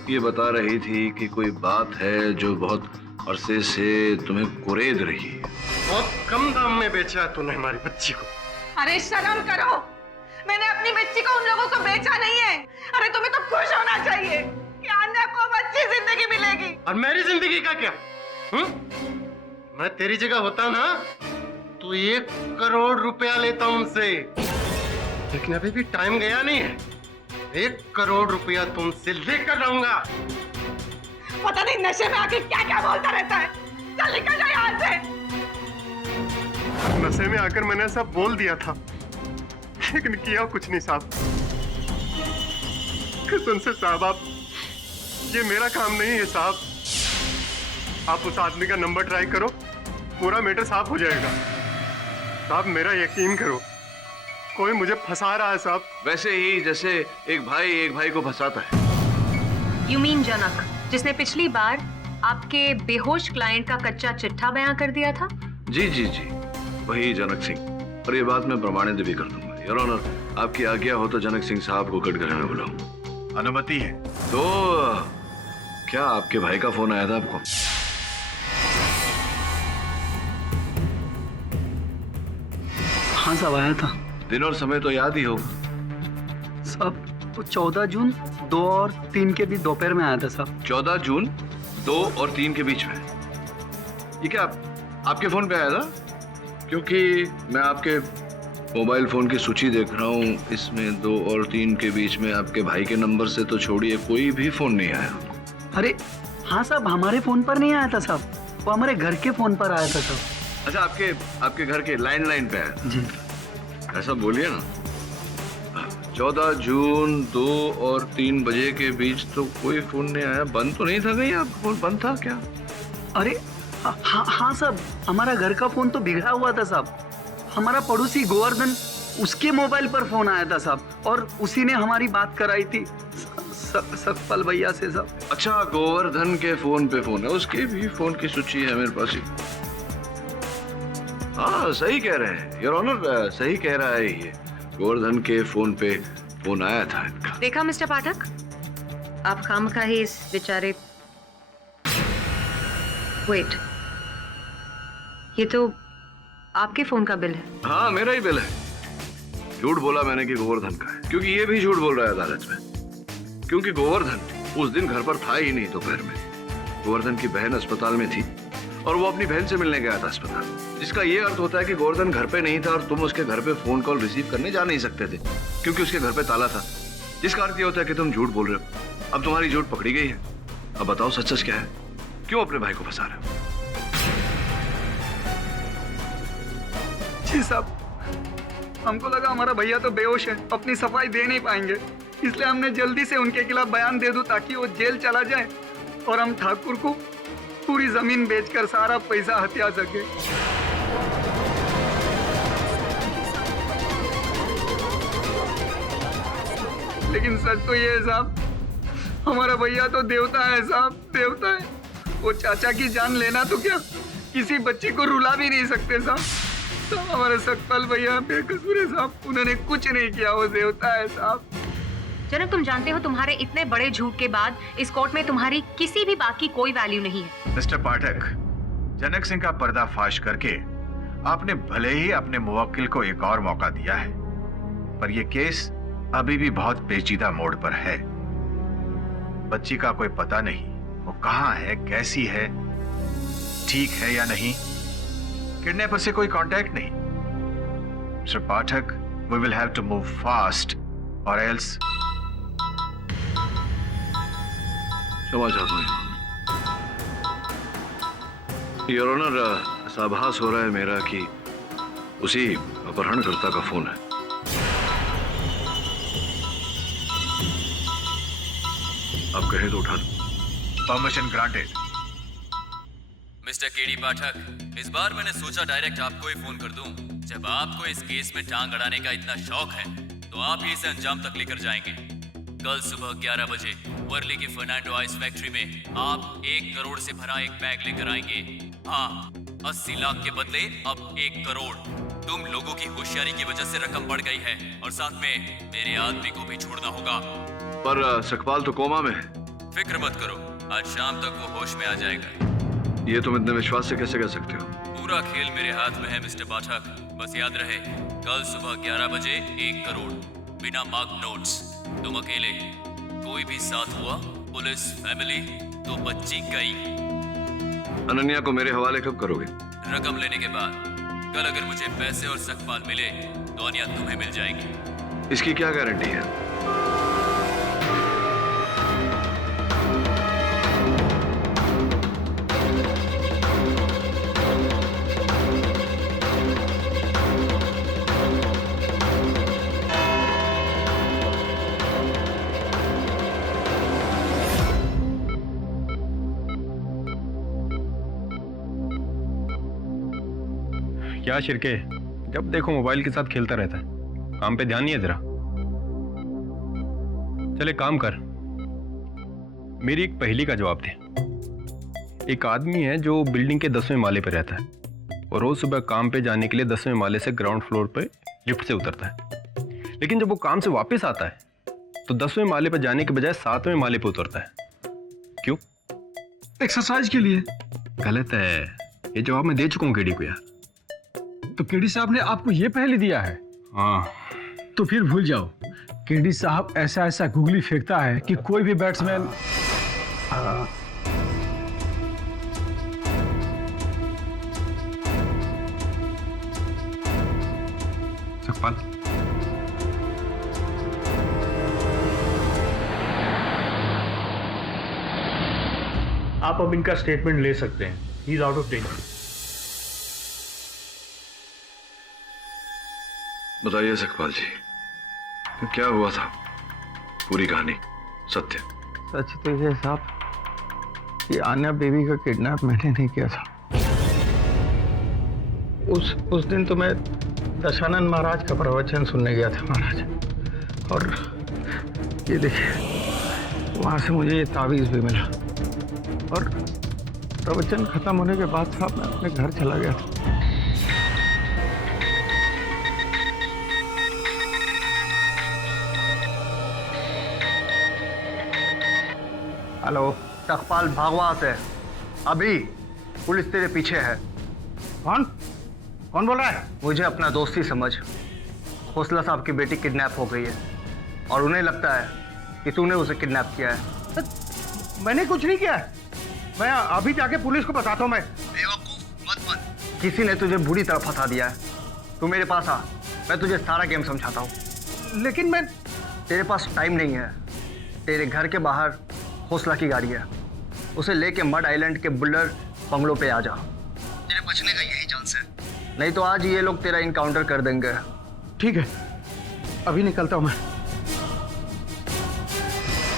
ये बता रही थी कि कोई बात है जो बहुत अरसे से तुम्हें कुरेद रही है। बहुत कम दाम में बेचा है तूने हमारी बच्ची को। अरे शर्म करो, मैंने अपनी बच्ची को उन लोगों को बेचा नहीं है। अरे तुम्हें तो खुश होना चाहिए कि अन्या को अब अच्छी जिंदगी मिलेगी। और मेरी जिंदगी का क्या? मैं तेरी जगह होता ना तो 1 करोड़ रुपया लेता उनसे, लेकिन अभी भी टाइम गया नहीं है। 1 करोड़ रुपया तुमसे लेकर रहूंगा। पता नहीं नशे में आके क्या क्या बोलता रहता है। चल निकल जा यहाँ से। नशे में आकर मैंने सब बोल दिया था, लेकिन किया कुछ नहीं साहब। कसम से साहब, आप ये मेरा काम नहीं है साहब। आप उस आदमी का नंबर ट्राई करो, पूरा मैटर साफ हो जाएगा। साहब मेरा यकीन करो, कोई मुझे फंसा रहा है साहब। वैसे ही जैसे एक भाई को फंसाता है। यू मीन जनक, जिसने पिछली बार आपके बेहोश क्लाइंट का कच्चा चिट्ठा बयां कर दिया था? जी जी जी, वही जनक सिंह। और ये बात मैं प्रमाणित भी कर दूंगा। योर ऑनर, आपकी आज्ञा हो तो जनक सिंह साहब को कटघरे में बुलाऊं। अनुमति है। तो क्या आपके भाई का फोन आया था आपको? हाँ साहब, आया था। दिन और समय तो याद ही होगा साहब। 14 जून 2 और 3 के बीच दोपहर में आया था साहब। 14 जून 2 और 3 के बीच में? ये क्या आपके फोन पे आया था? क्योंकि मैं आपके मोबाइल फोन की सूची देख रहा हूँ, इसमें 2 और 3 के बीच में आपके भाई के नंबर से तो छोड़िए कोई भी फोन नहीं आया। अरे हाँ साहब, हमारे फोन पर नहीं आया था साहब, वो हमारे घर के फोन पर आया था साहब। अच्छा, आपके घर के लैंडलाइन पे आया? जी। ऐसा बोलिए ना। 14 जून 2 और 3 बजे के बीच तो कोई फोन नहीं आया। बंद तो नहीं था कहीं? आपका फोन बंद था क्या? अरे हाँ साहब, हमारा घर का फोन तो बिगड़ा हुआ था साहब। हमारा पड़ोसी गोवर्धन, उसके मोबाइल पर फोन आया था साहब, और उसी ने हमारी बात कराई थी सतपाल भैया से साहब। अच्छा, गोवर्धन के फोन पे फोन है, उसके भी फोन की सूची है मेरे पास ही। हाँ, सही कह रहे हैं योर ऑनर, सही कह रहा है ये। गोवर्धन के फोन पे फोन आया था इनका। देखा मिस्टर पाठक, आप खामखा ही इस बेचारे। वेट, ये तो आपके फोन का बिल है। हाँ, मेरा ही बिल है। झूठ बोला मैंने कि गोवर्धन का है, क्योंकि ये भी झूठ बोल रहा है अदालत में, क्योंकि गोवर्धन उस दिन घर पर था ही नहीं दोपहर में। गोवर्धन की बहन अस्पताल में थी और वो अपनी बहन से मिलने गया था अस्पताल, जिसका ये अर्थ होता है कि गोवर्धन घर पे नहीं था और तुम उसके घर पे फोन कॉल रिसीव करने जा नहीं सकते थे, क्योंकि उसके घर पे ताला था। जिसका अर्थ ये होता है कि तुम झूठ बोल रहे हो। अब तुम्हारी झूठ पकड़ी गई है। अब बताओ सच सच क्या है? क्यों अपने भाई को फंसा रहे हो? जी साहब, हमको लगा हमारा भैया तो बेहोश है, अपनी सफाई दे नहीं पाएंगे, इसलिए हमने जल्दी से उनके खिलाफ बयान दे दूं ताकि वो जेल चला जाए और हम ठाकुर को पूरी जमीन बेचकर सारा पैसा हथिया सके। लेकिन सच तो ये है साहब, हमारा भैया तो देवता है साहब, देवता है। वो चाचा की जान लेना तो क्या, किसी बच्ची को रुला भी नहीं सकते साहब। तो हमारे सतपाल भैया बेकसूर है साहब, उन्होंने कुछ नहीं किया, वो देवता है साहब। जनक, तुम जानते हो तुम्हारे इतने बड़े झूठ के बाद इस कोर्ट में तुम्हारी किसी भी बात की कोई वैल्यू नहीं है। मिस्टर पाठक, जनक सिंह का पर्दाफाश करके आपने भले ही अपने मुवक्किल को एक और मौका दिया है, पर यह केस अभी भी बहुत पेचीदा मोड़ पर है। बच्ची का कोई पता नहीं, वो कहाँ है, कैसी है, ठीक है या नहीं, किडनैपर से कोई कांटेक्ट नहीं। Mister Pathak, we will have to move fast और एल्स। क्षमा चाहता हूँ योर ऑनर, ऐसा आभास हो रहा है मेरा कि उसी अपहरणकर्ता का फोन है। आप कहें तो उठा दो। Permission granted. मिस्टर केडी पाठक, इस बार मैंने सोचा डायरेक्ट आपको ही फोन कर दूं। जब आपको इस केस में टांग अड़ाने का इतना शौक है तो आप ही इसे अंजाम तक लेकर जाएंगे। कल सुबह 11 बजे वर्ली की फर्नांडो आइस फैक्ट्री में आप 1 करोड़ से भरा एक बैग लेकर आएंगे। हाँ, 80 लाख के बदले अब 1 करोड़। तुम लोगों की होशियारी की वजह से रकम बढ़ गई है और साथ में मेरे आदमी को भी छोड़ना होगा। पर सकपाल तो कोमा में है। फिक्र मत करो, आज शाम तक वो होश में आ जाएगा। ये तुम इतने विश्वास से कैसे कह सकते हो? पूरा खेल मेरे हाथ में है मिस्टर पाठक। बस याद रहे, कल सुबह 11 बजे 1 करोड़, बिना मार्क नोट्स। तुम अकेले, कोई भी साथ हुआ, पुलिस, फैमिली, तो बच्ची गई। अनन्या को मेरे हवाले कब करोगे? रकम लेने के बाद। कल अगर मुझे पैसे और सकपाल मिले तो अनन्या तुम्हें मिल जाएगी। इसकी क्या गारंटी है? क्या शिरके, जब देखो मोबाइल के साथ खेलता रहता है, काम पे ध्यान नहीं है तेरा? चले काम कर, मेरी एक पहेली का जवाब दे। एक आदमी है जो बिल्डिंग के 10वें माले पर रहता है और रोज सुबह काम पे जाने के लिए 10वें माले से ग्राउंड फ्लोर पे लिफ्ट से उतरता है, लेकिन जब वो काम से वापस आता है तो 10वें माले पर जाने के बजाय 7वें माले पर उतरता है। क्यों? एक्सरसाइज के लिए। गलत है, ये जवाब मैं दे चुका हूँ केडी को यार। तो केडी साहब ने आपको ये पहेली दिया है? हाँ। तो फिर भूल जाओ, केडी साहब ऐसा ऐसा गुगली फेंकता है कि कोई भी बैट्समैन सकपाल, आप अब इनका स्टेटमेंट ले सकते हैं। He is out of danger. बताइए सकपाल जी, तो क्या हुआ था? पूरी कहानी, सत्य। सच तो ये साहब कि आन्या बेबी का किडनैप मैंने नहीं किया था। उस दिन तो मैं दशानंद महाराज का प्रवचन सुनने गया था महाराज, और ये देखिए वहाँ से मुझे ये तावीज़ भी मिला, और प्रवचन खत्म होने के बाद साहब मैं अपने घर चला गया था। हेलो, सकपाल भागवत है। अभी पुलिस तेरे पीछे है। कौन बोल रहा है? मुझे अपना दोस्ती समझ। खोसला साहब की बेटी किडनैप हो गई है और उन्हें लगता है कि तूने उसे किडनैप किया है। मैंने कुछ नहीं किया, मैं अभी जाके पुलिस को बताता हूँ। मैं बेवकूफ मत बन, किसी ने तुझे बुरी तरह फंसा दिया है। तू मेरे पास आ, मैं तुझे सारा गेम समझाता हूँ। लेकिन मैं, तेरे पास टाइम नहीं है। तेरे घर के बाहर खोसला की गाड़ी है, उसे लेके मड आइलैंड के बुल्लर बंगलों पे आ जा। तेरे बचने का यही चांस है, नहीं तो आज ये लोग तेरा इनकाउंटर कर देंगे। ठीक है, अभी निकलता हूँ मैं।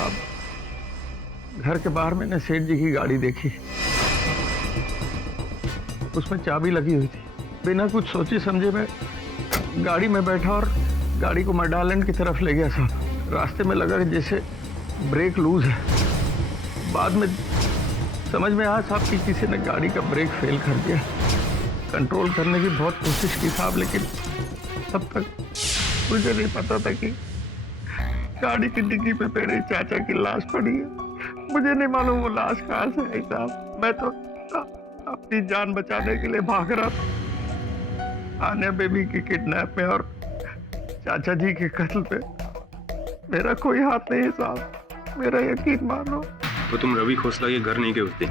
अब घर के बाहर मैंने सेठ जी की गाड़ी देखी, उसमें चाबी लगी हुई थी। बिना कुछ सोचे समझे मैं गाड़ी में बैठा और गाड़ी को मड आइलैंड की तरफ ले गया साहब। रास्ते में लगा कि जैसे ब्रेक लूज है। बाद में समझ में आया साहब कि किसी ने गाड़ी का ब्रेक फेल कर दिया। कंट्रोल करने की बहुत कोशिश की साहब, लेकिन तब तक मुझे नहीं पता था कि गाड़ी की डिग्गी पे मेरे चाचा की लाश पड़ी है। मुझे नहीं मालूम वो लाश कहाँ से आई साहब। मैं तो अपनी जान बचाने के लिए भाग रहा था। आन्या बेबी की किडनैप में और चाचा जी के कत्ल पे मेरा कोई हाथ नहीं है साहब, मेरा यकीन मानो। तो तुम रवि खोसला के घर नहीं गए उस दिन?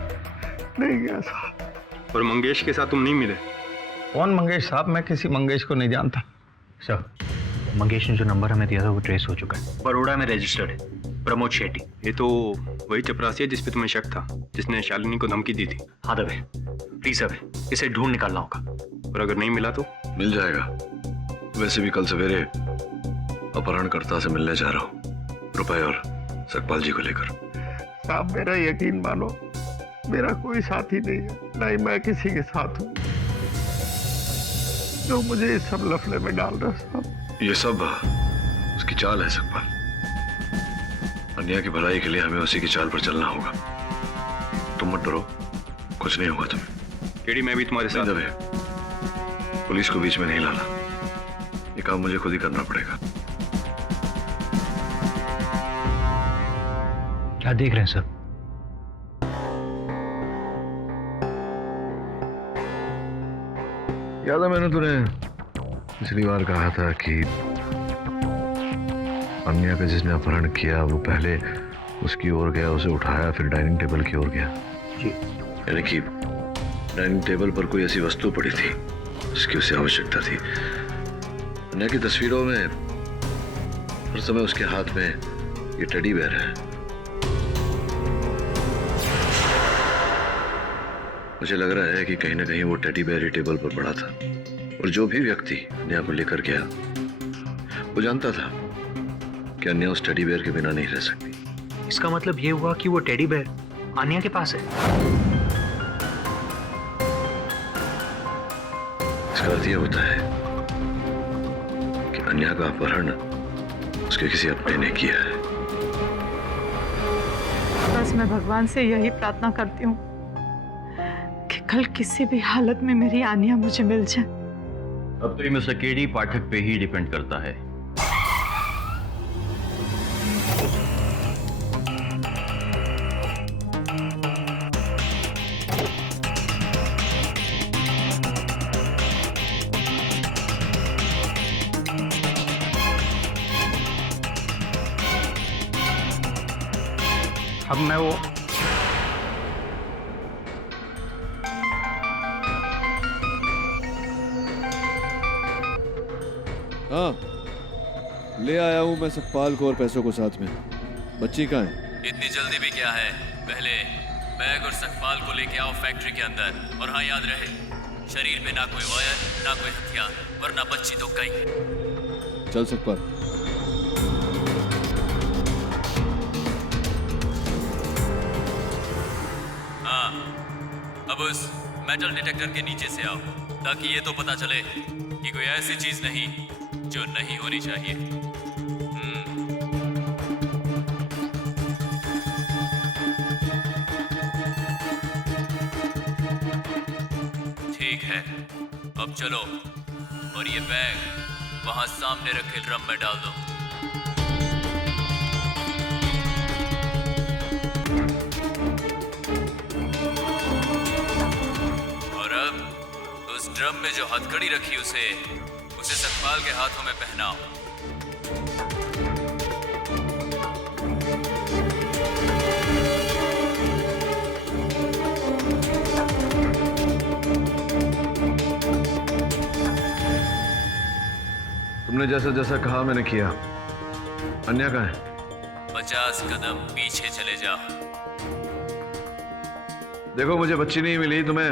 नहीं गया साहब। और मंगेश के साथ तुम नहीं मिले? कौन मंगेश साहब? मैं किसी मंगेश को नहीं जानता। सर, मंगेश ने जो नंबर हमें दिया था वो ट्रेस हो चुका है, बड़ोड़ा में रजिस्टर्ड है, प्रमोद शेट्टी। ये तो वही चपरासी है जिसपे तुम्हें शक था, जिसने शालिनी को धमकी दी थी। हाँ दबे, प्लीज दबे, इसे ढूंढ निकालना होगा। और अगर नहीं मिला तो? मिल जाएगा। वैसे भी कल सवेरे अपहरणकर्ता से मिलने जा रहा हूँ, रुपए और सकपाल जी को लेकर। साहब मेरा यकीन मानो, मेरा कोई साथी नहीं है, ना ही मैं किसी के साथ हूँ जो मुझे इस सब लफड़े में डाल रहा साहब। ये सब उसकी चाल है सकपाल। अन्या की भलाई के लिए हमें उसी की चाल पर चलना होगा। तुम मत डरो, कुछ नहीं होगा तुम्हें। केडी, मैं भी तुम्हारे साथ। दबे, पुलिस को बीच में नहीं लाना, ये काम मुझे खुद ही करना पड़ेगा। क्या देख रहे हैं सर? याद है मैंने तुम्हें पिछली बार कहा था कि अन्या का जिसने अपहरण किया वो पहले उसकी ओर गया, उसे उठाया, फिर डाइनिंग टेबल की ओर गया। जी। यानी कि डाइनिंग टेबल पर कोई ऐसी वस्तु पड़ी थी जिसकी उसे आवश्यकता थी। अन्या की तस्वीरों में हर समय उसके हाथ में ये टेडी बेयर है। मुझे लग रहा है कि कहीं ना कहीं वो टेडी बेयर ही टेबल पर पड़ा था और जो भी व्यक्ति अन्या को लेकर गया वो जानता था कि अन्या उस टेडी बेयर के बिना नहीं रह सकती। इसका मतलब ये हुआ कि वो टेडी बेयर आन्या के पास है। इसका अर्थ ये होता है कि अन्या का अपहरण उसके किसी अपने ने किया है। बस मैं भगवान से यही प्रार्थना करती हूँ कि कल किसी भी हालत में मेरी आन्या मुझे मिल जाए। अब तो ये मिस्टर केडी पाठक पे ही डिपेंड करता है। अब मैं वो हाँ, ले आया हूँ मैं सतपाल को और पैसों को साथ में। बच्ची कहाँ है? इतनी जल्दी भी क्या है, पहले बैग और सतपाल को लेके आओ फैक्ट्री के अंदर। और हाँ, याद रहे शरीर में ना कोई वायर ना कोई हथियार, वरना बच्ची तो गई। चल सतपाल। हाँ, अब उस मेटल डिटेक्टर के नीचे से आओ ताकि ये तो पता चले कि कोई ऐसी चीज नहीं जो नहीं होनी चाहिए। ठीक है, अब चलो और ये बैग वहां सामने रखे ड्रम में डाल दो। और अब उस ड्रम में जो हथकड़ी रखी उसे सतपाल के हाथों में पहनाओ। तुमने जैसा जैसा कहा मैंने किया। अन्या कहाँ है? 50 कदम पीछे चले जाओ। देखो मुझे बच्ची नहीं मिली तो मैं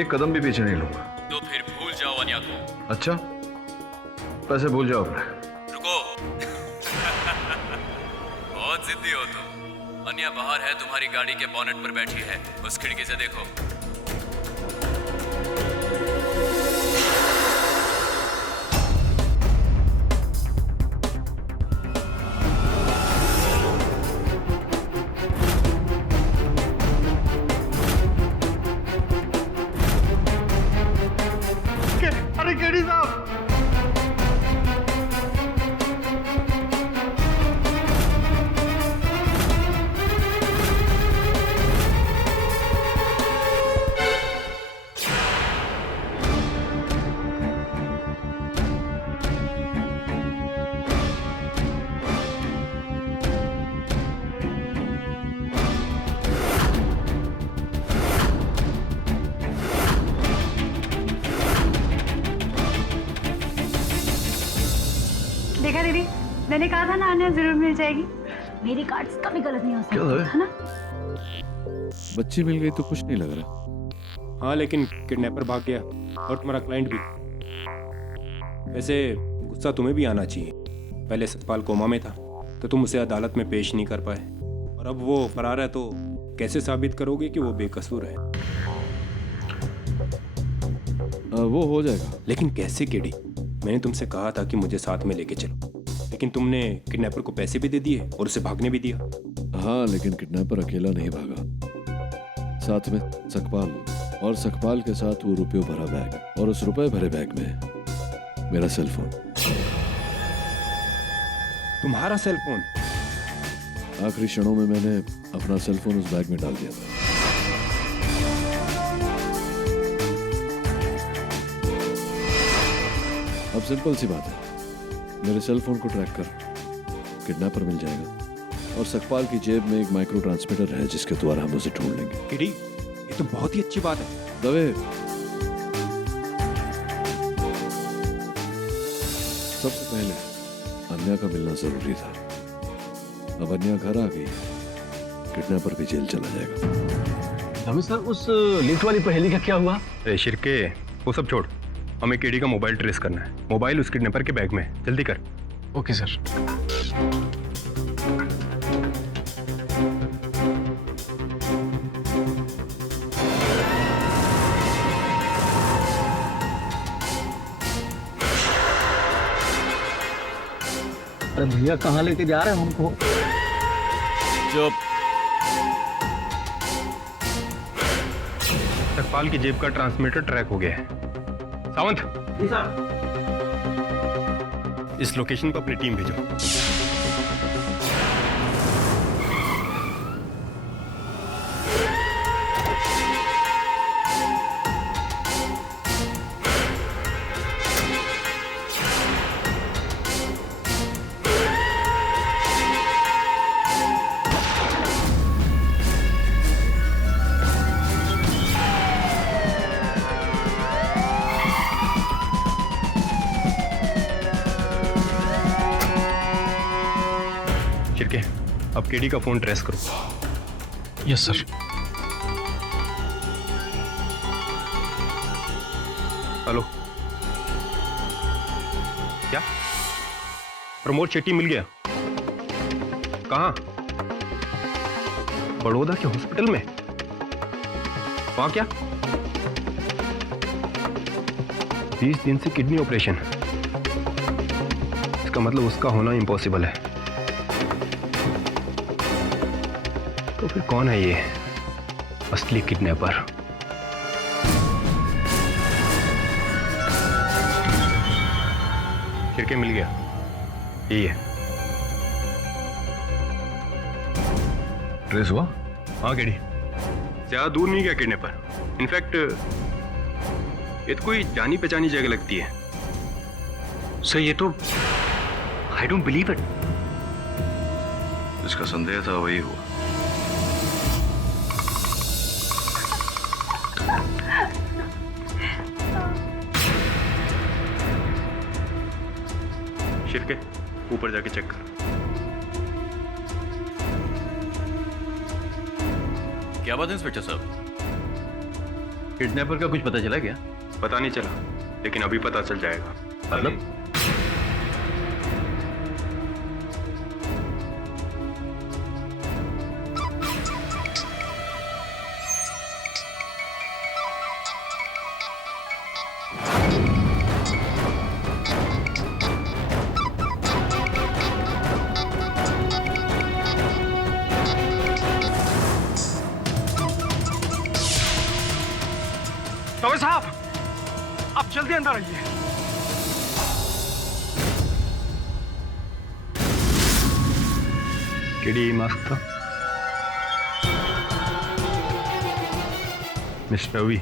एक कदम भी पीछे नहीं लूंगा। तो फिर भूल जाओ अन्या को। अच्छा, पैसे भूल जाओ अपने। रुको। बहुत जिद्दी हो तुम। अन्या बाहर है, तुम्हारी गाड़ी के बॉनेट पर बैठी है, उस खिड़की से देखो। अरे केडी साहब, देखा दीदी, मैंने कहा था ना आन्या जरूर मिल जाएगी। मेरी कार्ड्स कभी गलत नहीं हो सकती, है ना? बच्ची मिल गई तो कुछ नहीं लग रहा। हाँ, लेकिन किडनैपर भाग गया और तुम्हारा क्लाइंट भी। वैसे गुस्सा तुम्हें भी आना चाहिए। पहले सतपाल कोमा में था तो तुम उसे अदालत में पेश नहीं कर पाए, और अब वो फरार है तो कैसे साबित करोगे कि वो बेकसूर है? वो हो जाएगा। लेकिन कैसे केडी? मैंने तुमसे कहा था कि मुझे साथ में लेके चलो, लेकिन तुमने किडनैपर को पैसे भी दे दिए और उसे भागने भी दिया। हाँ, लेकिन किडनैपर अकेला नहीं भागा, साथ में सकपाल, और सकपाल के साथ वो रुपये भरा बैग, और उस रुपए भरे बैग में मेरा सेल फोन। तुम्हारा सेल फोन? आखिरी क्षणों में मैंने अपना सेल फोन उस बैग में डाल दिया था। अब सिंपल सी बात है, मेरे सेल फोन को ट्रैक कर किडनैपर मिल जाएगा और सकपाल की जेब में एक माइक्रो ट्रांसमीटर है जिसके द्वारा हम उसे ढूंढ लेंगे। किडी, ये तो बहुत ही अच्छी बात है। दवे, सबसे पहले अन्या का मिलना जरूरी था। अब अन्या घर आ गई, किडनैपर भी जेल चला जाएगा। रमेश सर, उस लिफ्ट वाली पहेली का क्या हुआ? अरे शिरके, वो सब छोड़, हमें केडी का मोबाइल ट्रेस करना है। मोबाइल उस किडनैपर के बैग में है, जल्दी कर। Okay sir. अरे भैया कहाँ लेके जा रहे हैं हमको? चुप। सकपाल की जेब का ट्रांसमीटर ट्रैक हो गया है। सावंत, इस लोकेशन पर अपनी टीम भेजो। अब केडी का फोन ट्रेस करो। Yes sir. हेलो, क्या प्रमोद शेट्टी मिल गया? कहाँ? बड़ौदा के हॉस्पिटल में? वहां क्या? 20 दिन से किडनी ऑपरेशन। इसका मतलब उसका होना इम्पॉसिबल है। तो फिर कौन है ये असली किडनैपर? खिड़की मिल गया, यही है। ट्रेस हुआ? हाँ केडी, ज्यादा दूर नहीं गया किडनैपर। इनफैक्ट ये तो कोई जानी पहचानी जगह लगती है। सर ये तो आई डोंट बिलीव इट। जिसका संदेह था वही हुआ। शिरके, ऊपर जाके चेक कर। क्या बात है इंस्पेक्टर साहब? किडनैपर का कुछ पता चला क्या? पता नहीं चला, लेकिन अभी पता चल जाएगा। मतलब? दवे साहब, आप जल्दी अंदर आइए। केडी मास्क था। मिस्टर रवि,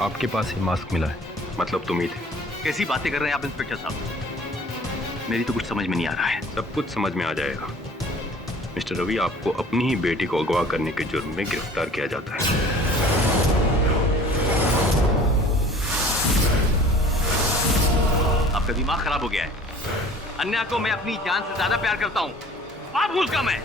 आपके पास ही मास्क मिला है, मतलब तुम ही थे। कैसी बातें कर रहे हैं आप इंस्पेक्टर साहब? मेरी तो कुछ समझ में नहीं आ रहा है। सब कुछ समझ में आ जाएगा। मिस्टर रवि, आपको अपनी ही बेटी को अगवा करने के जुर्म में गिरफ्तार किया जाता है। आपका दिमाग खराब हो गया है। अन्या को मैं अपनी जान से ज्यादा प्यार करता हूँ। बाप हूँ उसका मैं।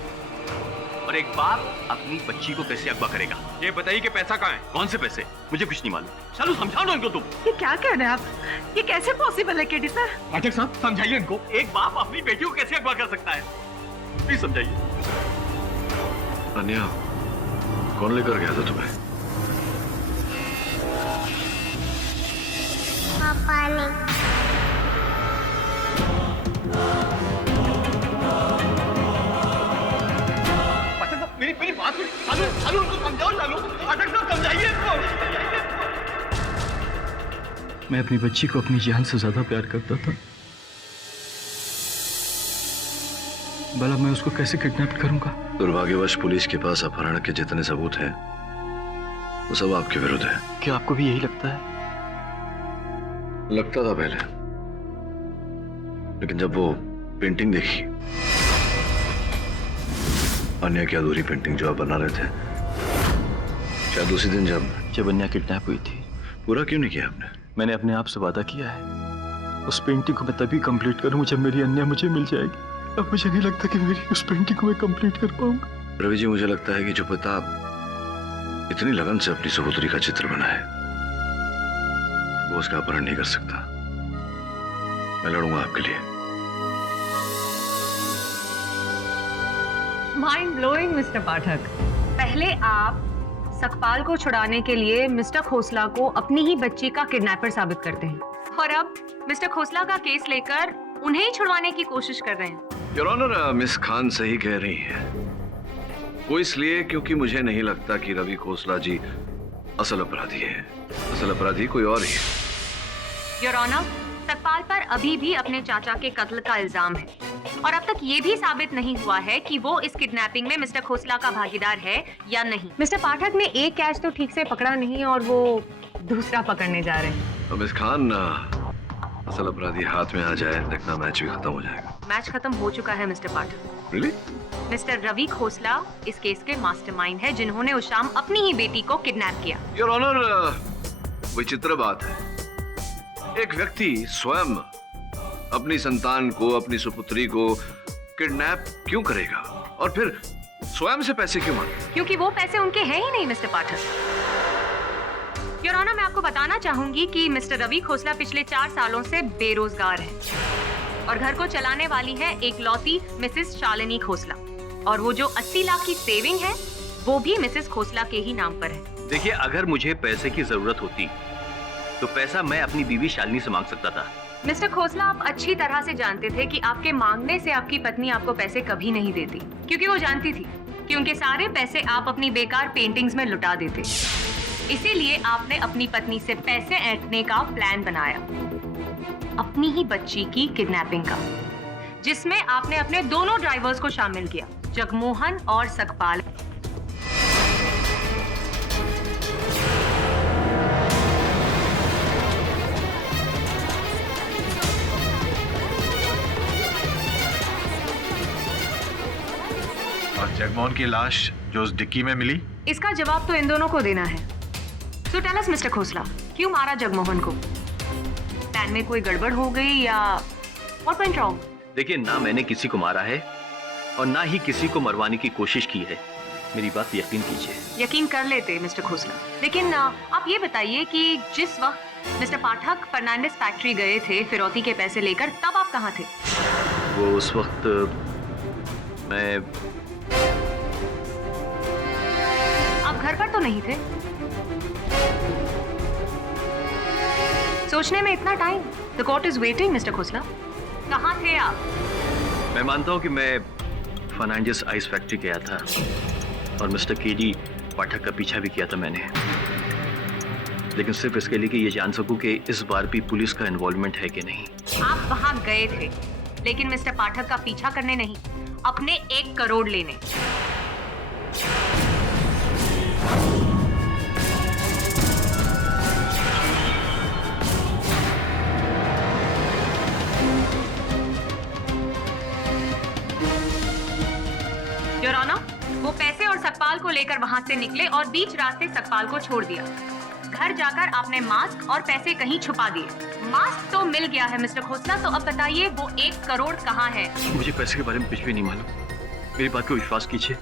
और एक बाप अपनी बच्ची को कैसे अगवा करेगा? ये बताइए कि पैसा कहाँ है? कौन से पैसे? मुझे कुछ नहीं मालूम। चलो समझाओ इनको तुम। ये क्या कह रहे हैं आप? ये कैसे पॉसिबल है केडी सर? पाठक साहब समझाइए इनको। एक बाप अपनी बेटी को कैसे अगवा कर सकता है? प्लीज समझाइए। अन्या, कौन लेकर गया था तुम्हें? पापा ने। मेरी बात चालू उनको समझाओ। चालू पाठक साहब समझाइए इनको। मैं अपनी बच्ची को अपनी जान से ज्यादा प्यार करता था। भला मैं उसको कैसे किडनैप करूंगा? दुर्भाग्यवश पुलिस के पास अपहरण के जितने सबूत हैं वो सब आपके विरुद्ध है। क्या आपको भी यही लगता है? लगता था पहले, लेकिन जब वो पेंटिंग देखी, अन्या की अधूरी पेंटिंग जो आप बना रहे थे, शायद उसी दिन जब अन्या किडनैप हुई थी। पूरा क्यों नहीं किया आपने? मैंने अपने आप से वादा किया है उस पेंटिंग को मैं तभी कंप्लीट करूंगा जब मेरी अन्या मुझे मिल जाएगी। अब मुझे नहीं लगता कि मेरी उस पेंटिंग को मैं कंप्लीट कर पाऊंगा। रवि जी, मुझे लगता है कि जो पिता इतनी लगन से अपनी सहोदरी का चित्र बनाए वो उसका अपहरण नहीं कर सकता। मैं लड़ूंगा आपके लिए। माइंड ब्लोइंग मिस्टर पाठक। पहले आप सकपाल को छुड़ाने के लिए मिस्टर खोसला को अपनी ही बच्ची का किडनैपर साबित करते हैं, और अब मिस्टर खोसला का केस लेकर उन्हें ही छुड़वाने की कोशिश कर रहे हैं। योर ऑनर, मिस खान सही कह रही है। वो इसलिए क्योंकि मुझे नहीं लगता कि रवि खोसला जी असल अपराधी है। असल अपराधी कोई और ही है। योर ऑनर, सकपाल पर अभी भी अपने चाचा के कत्ल का इल्जाम है, और अब तक ये भी साबित नहीं हुआ है कि वो इस किडनैपिंग में मिस्टर खोसला का भागीदार है या नहीं। मिस्टर पाठक ने एक कैच तो ठीक से पकड़ा नहीं और वो दूसरा पकड़ने जा रहे हैं। तो मिस खान, असल अपराधी हाथ में आ जाए, देखना मैच भी खत्म हो जाएगा। मैच खत्म हो चुका है मिस्टर पाठक। Really? मिस्टर रवि खोसला इस केस के मास्टरमाइंड है, जिन्होंने उस शाम अपनी ही बेटी को किडनैप किया। योर ऑनर, विचित्र बात है, एक व्यक्ति स्वयं अपनी संतान को, अपनी सुपुत्री को किडनैप क्यों करेगा और फिर स्वयं से पैसे क्यों मांगे? क्योंकि वो पैसे उनके हैं ही नहीं मिस्टर पाठक। योर ऑनर, मैं आपको बताना चाहूंगी कि मिस्टर रवि खोसला पिछले 4 सालों से बेरोजगार है और घर को चलाने वाली है एक लौती मिसेस शालिनी खोसला, और वो जो 80 लाख की सेविंग है वो भी मिसेस खोसला के ही नाम पर है। देखिए, अगर मुझे पैसे की जरूरत होती तो पैसा मैं अपनी बीवी शालिनी से मांग सकता था। मिस्टर खोसला, आप अच्छी तरह से जानते थे कि आपके मांगने से आपकी पत्नी आपको पैसे कभी नहीं देती, क्योंकि वो जानती थी कि उनके सारे पैसे आप अपनी बेकार पेंटिंग्स में लुटा देते। इसीलिए आपने अपनी पत्नी से पैसे ऐंठने का प्लान बनाया, अपनी ही बच्ची की किडनैपिंग का, जिसमें आपने अपने दोनों ड्राइवर्स को शामिल किया, जगमोहन और सकपाल। और जगमोहन की लाश जो उस डिक्की में मिली, इसका जवाब तो इन दोनों को देना है। So tell us mister Khosla, क्यों मारा जगमोहन को? प्लान में कोई गड़बड़ हो गई या व्हाट वेंट रॉन्ग? देखिए, ना मैंने किसी को मारा है और ना ही किसी को मरवाने की कोशिश की है। मेरी बात पे यकीन कीजिए। यकीन कर लेते मिस्टर खोसला, लेकिन आप ये बताइए कि जिस वक्त मिस्टर पाठक फर्नांडिस फैक्ट्री गए थे फिरौती के पैसे लेकर, तब आप कहाँ थे? वो उस वक्त मैं आप घर पर तो नहीं थे? सोचने में इतना time? The court is waiting mister Khosla. कहाँ थे आप? मैं मानता हूँ कि मैं फर्नांडिस आइस फैक्ट्री गया था और मिस्टर केडी पाठक का पीछा भी किया था मैंने, लेकिन सिर्फ इसके लिए कि ये जान सकूं कि इस बार भी पुलिस का इन्वॉल्वमेंट है कि नहीं। आप वहां गए थे, लेकिन मिस्टर पाठक का पीछा करने नहीं, अपने 1 करोड़ लेने। योर ऑनर, वो पैसे और सकपाल को लेकर वहां से निकले और बीच रास्ते सकपाल को छोड़ दिया। घर जाकर आपने मास्क और पैसे कहीं छुपा दिए। मास्क तो मिल गया है मिस्टर खोसला, तो अब बताइए वो 1 करोड़ कहाँ है? मुझे पैसे के बारे में कुछ भी नहीं मालूम, मेरी बात को विश्वास कीजिए।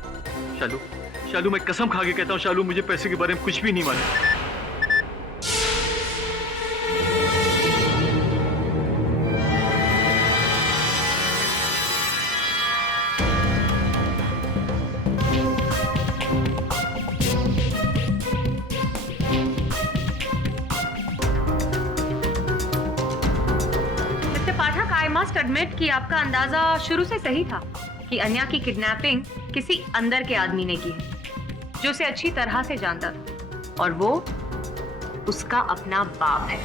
शालू, शालू, मैं कसम खा के कहता हूँ, शालू, मुझे पैसे के बारे में कुछ भी नहीं मालूम। मस्ट एडमिट कि आपका अंदाजा शुरू से सही था कि अन्या की किडनैपिंग किसी अंदर के आदमी ने की है, जो उसे अच्छी तरह से जानता था, और वो उसका अपना बाप है।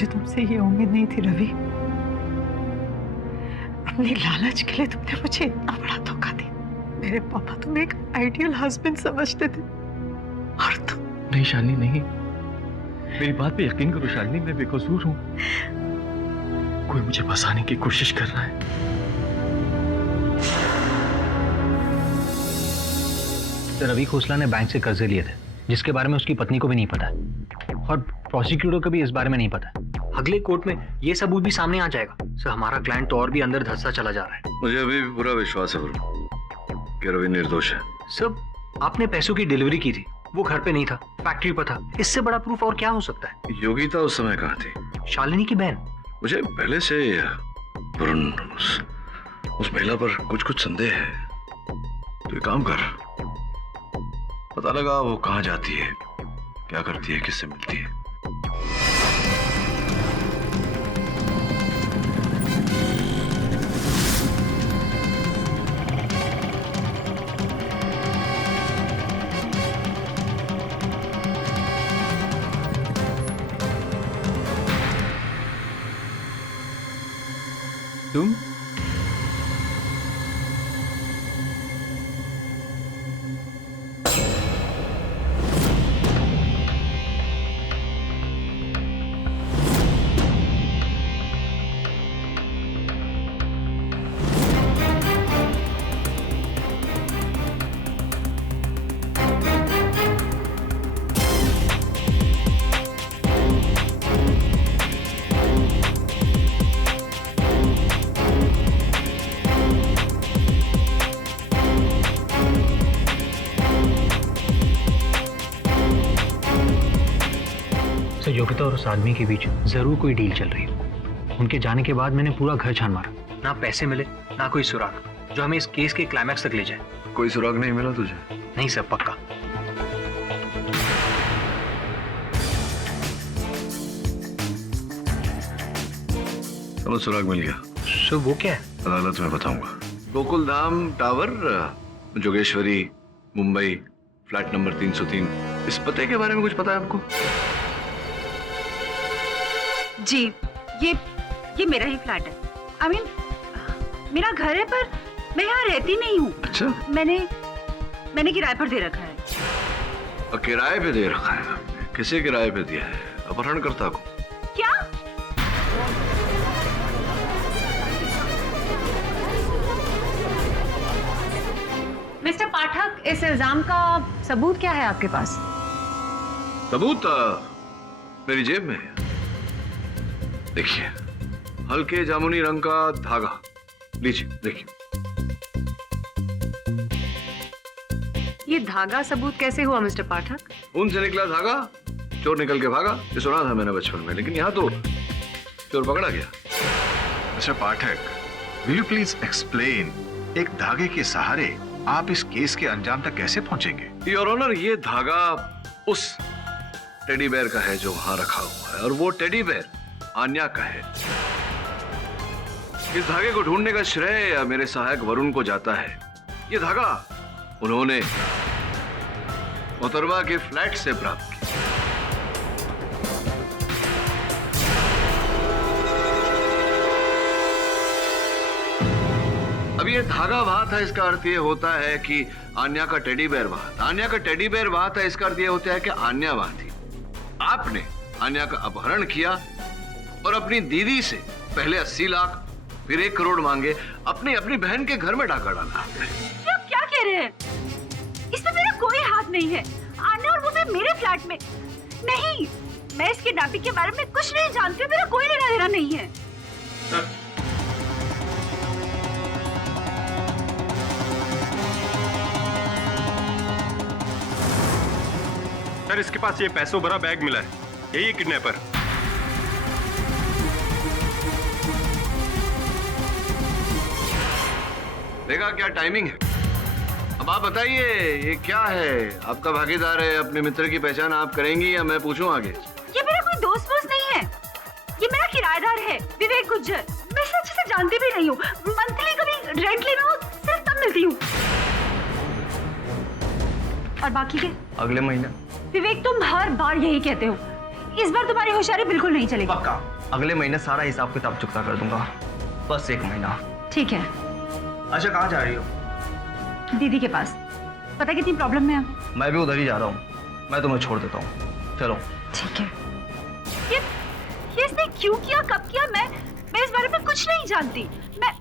मुझे तुमसे ये उम्मीद नहीं थी रवि। अपनी लालच के लिए तुमने मुझे इतना बड़ा धोखा दिया। मेरे पापा तुम्हें एक आइडियल हस्बैंड समझते थे और तुम। नहीं शालिनी, नहीं, मेरी बात पे यकीन करो शालिनी, मैं बेकसूर हूं। कोई मुझे फंसाने की कोशिश कर रहा है। रवि खोसला ने बैंक से कर्जे लिए थे जिसके बारे में उसकी पत्नी को भी नहीं पता और प्रोसिक्यूटर को भी इस बारे में नहीं पता। अगले कोर्ट में ये सबूत भी सामने आ जाएगा। सर हमारा क्लाइंट तो और भी अंदर धंसता चला जा रहा है। मुझे अभी भी पूरा विश्वास है कि रवि निर्दोष है। सर आपने पैसों की डिलीवरी की थी, वो घर पे नहीं था, फैक्ट्री पर था। इससे बड़ा प्रूफ और क्या हो सकता है? योगिता उस समय कहाँ थी? शालिनी की बहन। मुझे पहले से वरुण उस महिला पर कुछ संदेह है। तो एक काम कर, पता लगा वो कहाँ जाती है, क्या करती है, किससे मिलती है। तुम योगिता और उस आदमी के बीच जरूर कोई डील चल रही है। उनके जाने के बाद मैंने पूरा घर छान मारा, ना पैसे मिले ना कोई सुराग जो हमें इस केस के क्लाइमैक्स तक ले जाए। कोई सुराग नहीं मिला तुझे? नहीं सर, पक्का। चलो सुराग मिल गया। सर वो क्या है? अदालत में बताऊंगा। Gokul Dham tower, Jogeshwari, Mumbai, flat number 303। इस पते के बारे में कुछ पता है आपको? जी, ये मेरा ही फ्लैट है। I mean, मेरा घर है पर मैं यहाँ रहती नहीं हूँ। अच्छा। मैंने किराए पर दे रखा है। और किराए पे दे रखा है? किसे किराए पे दिया है? अपहरणकर्ता को? क्या? मिस्टर पाठक, इस इल्जाम का सबूत क्या है आपके पास? सबूत मेरी जेब में है। देखिए, हल्के जामुनी रंग का धागा, लीजिए देखिए। ये धागा सबूत कैसे हुआ मिस्टर पाठक? ऊन से निकला धागा, चोर निकल के भागा, ये सुना था मैंने बचपन में, लेकिन यहाँ तो चोर पकड़ा गया। Mister Pathak, will you please explain, एक धागे के सहारे आप इस केस के अंजाम तक कैसे पहुंचेंगे? योर ऑनर, ये धागा उस टेडी बेयर का है जो वहां रखा हुआ है, और वो टेडी बेयर आन्या का है। इस धागे को ढूंढने का श्रेय मेरे सहायक वरुण को जाता है। ये धागा उन्होंने मोहतरमा के फ्लैट से प्राप्त किया। अब ये धागा वहां था, इसका अर्थ ये होता है कि आन्या का टेडी बेयर वहां था। आन्या का टेडी बेयर वहां था, इसका अर्थ ये होता है कि आन्या वहां थी। आपने आन्या का अपहरण किया और अपनी दीदी से पहले 80 लाख फिर 1 करोड़ मांगे, अपनी बहन के घर में डाका डाला। आप क्या कह रहे हैं? इसमें मेरा कोई हाथ नहीं है। आन्या और वो भी मेरे फ्लैट में नहीं। मैं इसके किडनैपिंग के बारे में कुछ नहीं जानती हूँ, मेरा कोई लेना देना नहीं है। सर, इसके पास ये पैसों भरा बैग मिला है, यही किडनैपर। देखा क्या टाइमिंग है? अब आप बताइए, ये क्या है? आपका भागीदार है, अपने मित्र की पहचान आप करेंगी या मैं पूछूं आगे? ये मेरा कोई दोस्त नहीं है, ये मेरा किराएदार है, विवेक गुज्जर। मैं इसे अच्छे से जानती भी नहीं हूँ। मंथली कभी रेंट लेना हो सिर्फ तब मिलती हूँ। और बाकी के अगले महीने। विवेक, तुम हर बार यही कहते हो, इस बार तुम्हारी होशियारी बिल्कुल नहीं चलेगी। पक्का। अगले महीने सारा हिसाब किताब चुकता कर दूंगा, बस 1 महीना। ठीक है। अच्छा कहाँ जा रही हो? दीदी के पास। पता कितनी प्रॉब्लम में है। मैं भी उधर ही जा रहा हूँ, मैं तुम्हें छोड़ देता हूँ, चलो। ठीक है। ये इसने क्यों किया, कब किया, मैं इस बारे में कुछ नहीं जानती। मैं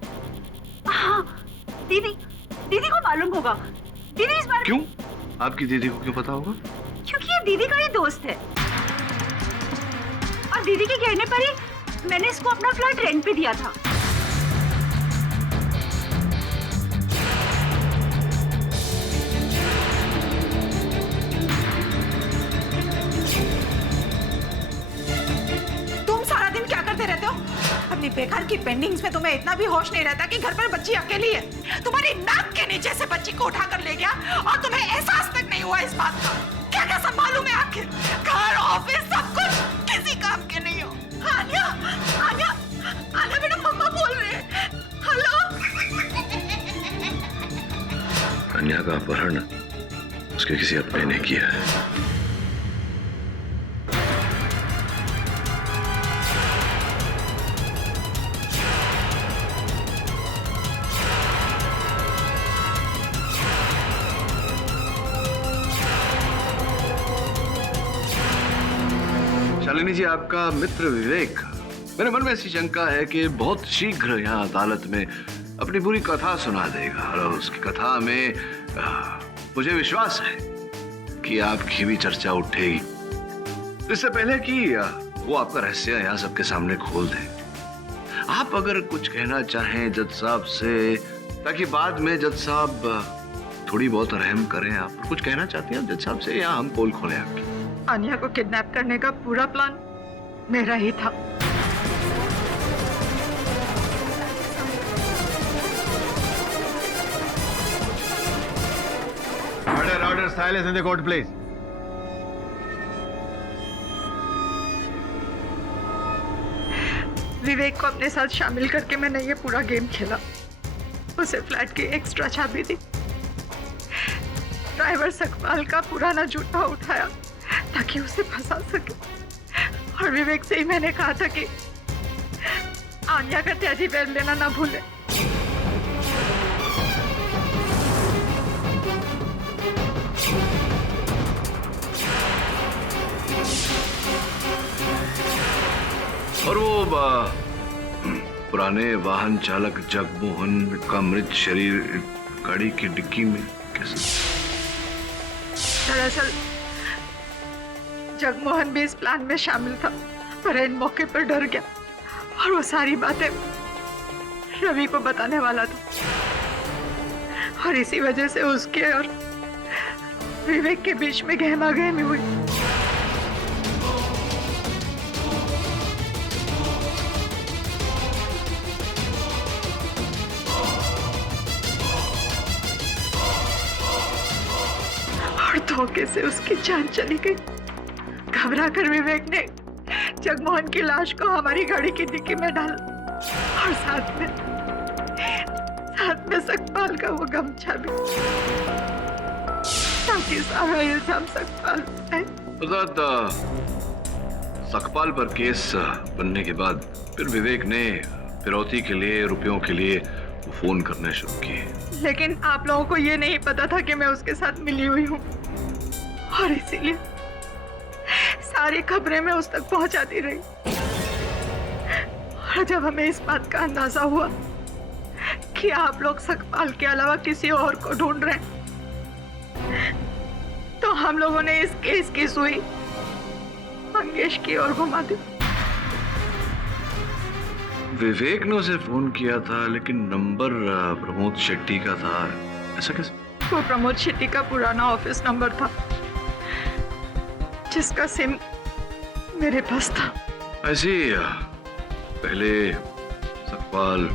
हाँ, दीदी को मालूम होगा। दीदी इस बारे क्यों? आपकी दीदी को क्यों पता होगा? क्योंकि ये दीदी का ही दोस्त है और दीदी के कहने पर ही मैंने इसको अपना फ्लैट रेंट पे दिया था। तुम सारा दिन क्या करते रहते हो? अपनी बेकार की पेंडिंग्स में तुम्हें इतना भी होश नहीं रहता कि घर पर बच्ची अकेली है। तुम्हारी नाक के नीचे से बच्ची को उठाकर ले गया और तुम्हें एहसास तक नहीं हुआ इस बात का। क्या क्या संभालूं मैं आखिर? घर, ऑफिस, सब कुछ किसी काम के नहीं हो। आन्या, आन्या, आन्या बेटा, मम्मा बोल रहे हैं। हेलो। अन्या का अपहरण उसके किसी अपने ने किया है। शालिनी जी, आपका मित्र विवेक, मेरे मन में ऐसी शंका है कि बहुत शीघ्र यहाँ अदालत में अपनी पूरी कथा सुना देगा और उसकी कथा में मुझे विश्वास है कि आपकी भी चर्चा उठेगी। इससे पहले कि वो आपका रहस्य यहाँ सबके सामने खोल दे, आप अगर कुछ कहना चाहें जज साहब से, ताकि बाद में जज साहब थोड़ी बहुत रहम करें। आप कुछ कहना चाहती हैं जज साहब से या हम पोल खोलें आपकी? आन्या को किडनैप करने का पूरा प्लान मेरा ही था। Order silence in the court, please. विवेक को अपने साथ शामिल करके मैंने ये पूरा गेम खेला। उसे फ्लैट की एक्स्ट्रा चाबी दी, ड्राइवर सकपाल का पुराना जूता उठाया ताकि उसे फंसा सके, और विवेक से ही मैंने कहा था कि आन्या का त्याजी बैर लेना ना भूले। और वो पुराने वाहन चालक जगमोहन का मृत शरीर गाड़ी की डिक्की में कैसे? दरअसल जगमोहन भी इस प्लान में शामिल था, पर इन मौके पर डर गया और वो सारी बातें रवि को बताने वाला था, और इसी वजह से उसके और विवेक के बीच में गहमागहमी हुई। और धोखे से उसकी जान चली गई। घबरा कर विवेक ने जगमोहन की लाश को हमारी गाड़ी की डिक्की में डाला, और साथ में सकपाल का वो गमछा भी, ताकि सारा इल्जाम सकपाल पे। सकपाल पर केस बनने के बाद फिर विवेक ने फिरौती के लिए, रुपयों के लिए फोन करने शुरू किए। लेकिन आप लोगों को ये नहीं पता था कि मैं उसके साथ मिली हुई हूँ, और इसीलिए सारी खबरें मैं उस तक पहुंचाती रही। और जब हमें इस बात का अंदाजा हुआ कि आप लोग सकपाल के अलावा किसी और को ढूंढ रहे हैं, तो हम लोगों ने इस केस की सुई मंगेश की ओर घुमा दी। विवेक ने उसे फोन किया था, लेकिन नंबर प्रमोद शेट्टी का था। ऐसा कैसे? वो प्रमोद शेट्टी का पुराना ऑफिस नंबर था, जिसका सिम मेरे पास था। ऐसी पहले सकपाल,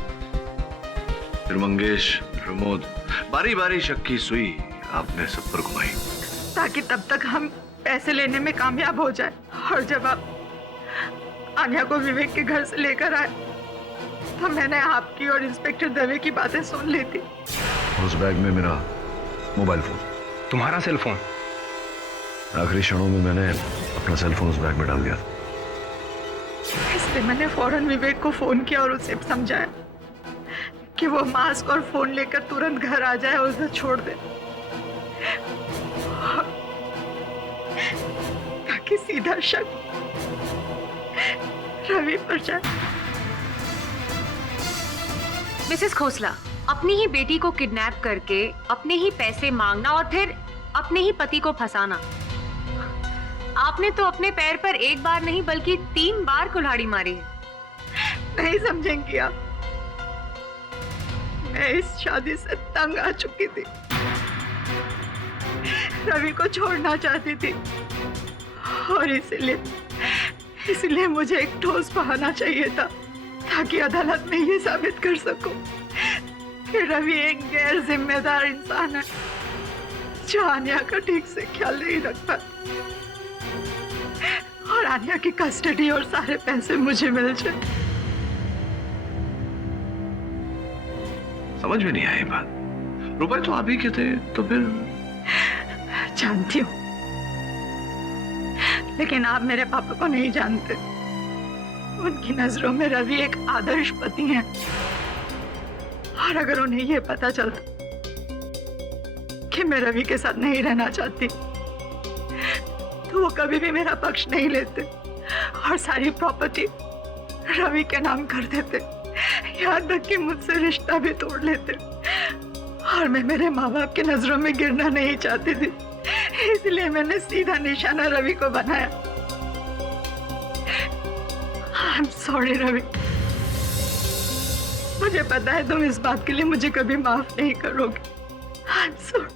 फिर मंगेश, प्रमोद, बारी बारी शक की सुई आपने सब पर घुमाई, ताकि तब तक हम पैसे लेने में कामयाब हो जाए। और जब आप आन्या को विवेक के घर से लेकर आए, तो मैंने आपकी और इंस्पेक्टर दवे की बातें सुन ली थी। उस बैग में मेरा मोबाइल फोन। तुम्हारा सेल फोन? आखिरी क्षणों में मैंने अपना सेल फोन उस बैग में डाल दिया था। इस इसलिए मैंने फौरन विवेक को फोन किया और उसे समझाया कि वो मास्क और फोन लेकर तुरंत घर आ जाए और उसे छोड़ दे, ताकि सीधा शक रवि पर जाए। मिसेस खोसला, अपनी ही बेटी को किडनैप करके अपने ही पैसे मांगना और फिर अपने ही पति को फंसाना, आपने तो अपने पैर पर एक बार नहीं बल्कि 3 बार कुल्हाड़ी मारी है। नहीं समझेंगी आप, मैं इस शादी से तंग आ चुकी थी, रवि को छोड़ना चाहती थी और इसलिए मुझे एक ठोस बहाना चाहिए था ताकि अदालत में ये साबित कर सकूं कि रवि एक गैर जिम्मेदार इंसान है जो आन्या का ठीक से ख्याल नहीं रखता और आन्या की कस्टडी और सारे पैसे मुझे मिल जाए। समझ में नहीं आई बात। रुपए तो आप ही के थे, तो फिर जानती हूँ, लेकिन आप मेरे पापा को नहीं जानते। उनकी नजरों में रवि एक आदर्श पति है और अगर उन्हें यह पता चलता कि मैं रवि के साथ नहीं रहना चाहती तो वो कभी भी मेरा पक्ष नहीं लेते और सारी प्रॉपर्टी रवि के नाम कर देते, यहाँ तक कि मुझसे रिश्ता भी तोड़ लेते। और मैं मेरे माँ बाप की नजरों में गिरना नहीं चाहती थी, इसलिए मैंने सीधा निशाना रवि को बनाया। आई एम सॉरी रवि, मुझे पता है तुम इस बात के लिए मुझे कभी माफ नहीं करोगे। I am sorry.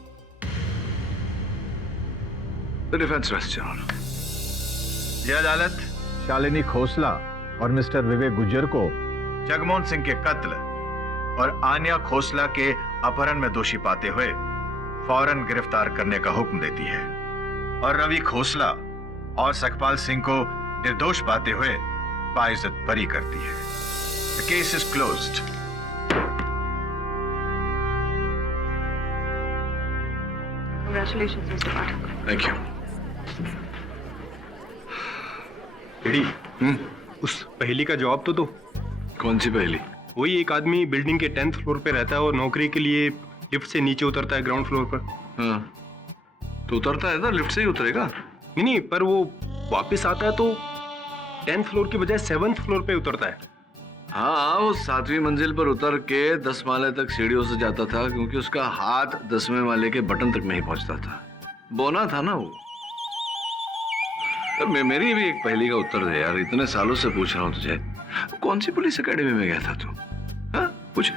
The defence rest your honour. ये अदालत शालिनी खोसला और मिस्टर विवेक गुज्जर को जगमोहन सिंह के कत्ल और आन्या खोसला के अपहरण में दोषी पाते हुए फौरन गिरफ्तार करने का हुक्म देती है और रवि खोसला और सकपाल सिंह को निर्दोष पाते हुए बाइज्जत बरी करती है। The case is closed. Congratulations, Mr. Pathak. Thank you. Eddie, उस पहेली का जवाब तो दो। कौन सी पहेली? वही एक आदमी बिल्डिंग के 10th फ्लोर पे रहता है और नौकरी के लिए लिफ्ट से नीचे उतरता है ग्राउंड फ्लोर पर। हाँ, तो उतरता है ना, लिफ्ट से ही उतरेगा। नहीं, पर वो वापस आता है तो 10th फ्लोर की बजाय 7th फ्लोर पे उतरता है। हाँ, वो 7वीं मंजिल पर उतर के 10 माले तक सीढ़ियों से जाता था क्योंकि उसका हाथ 10वें माले के बटन तक नहीं पहुंचता था। बोना था ना वो। मेरी भी एक पहेली का उत्तर दे यार, इतने सालों से पूछ रहा हूँ तुझे। कौन सी पुलिस एकेडमी में गया था तू? हाँ, पूछ।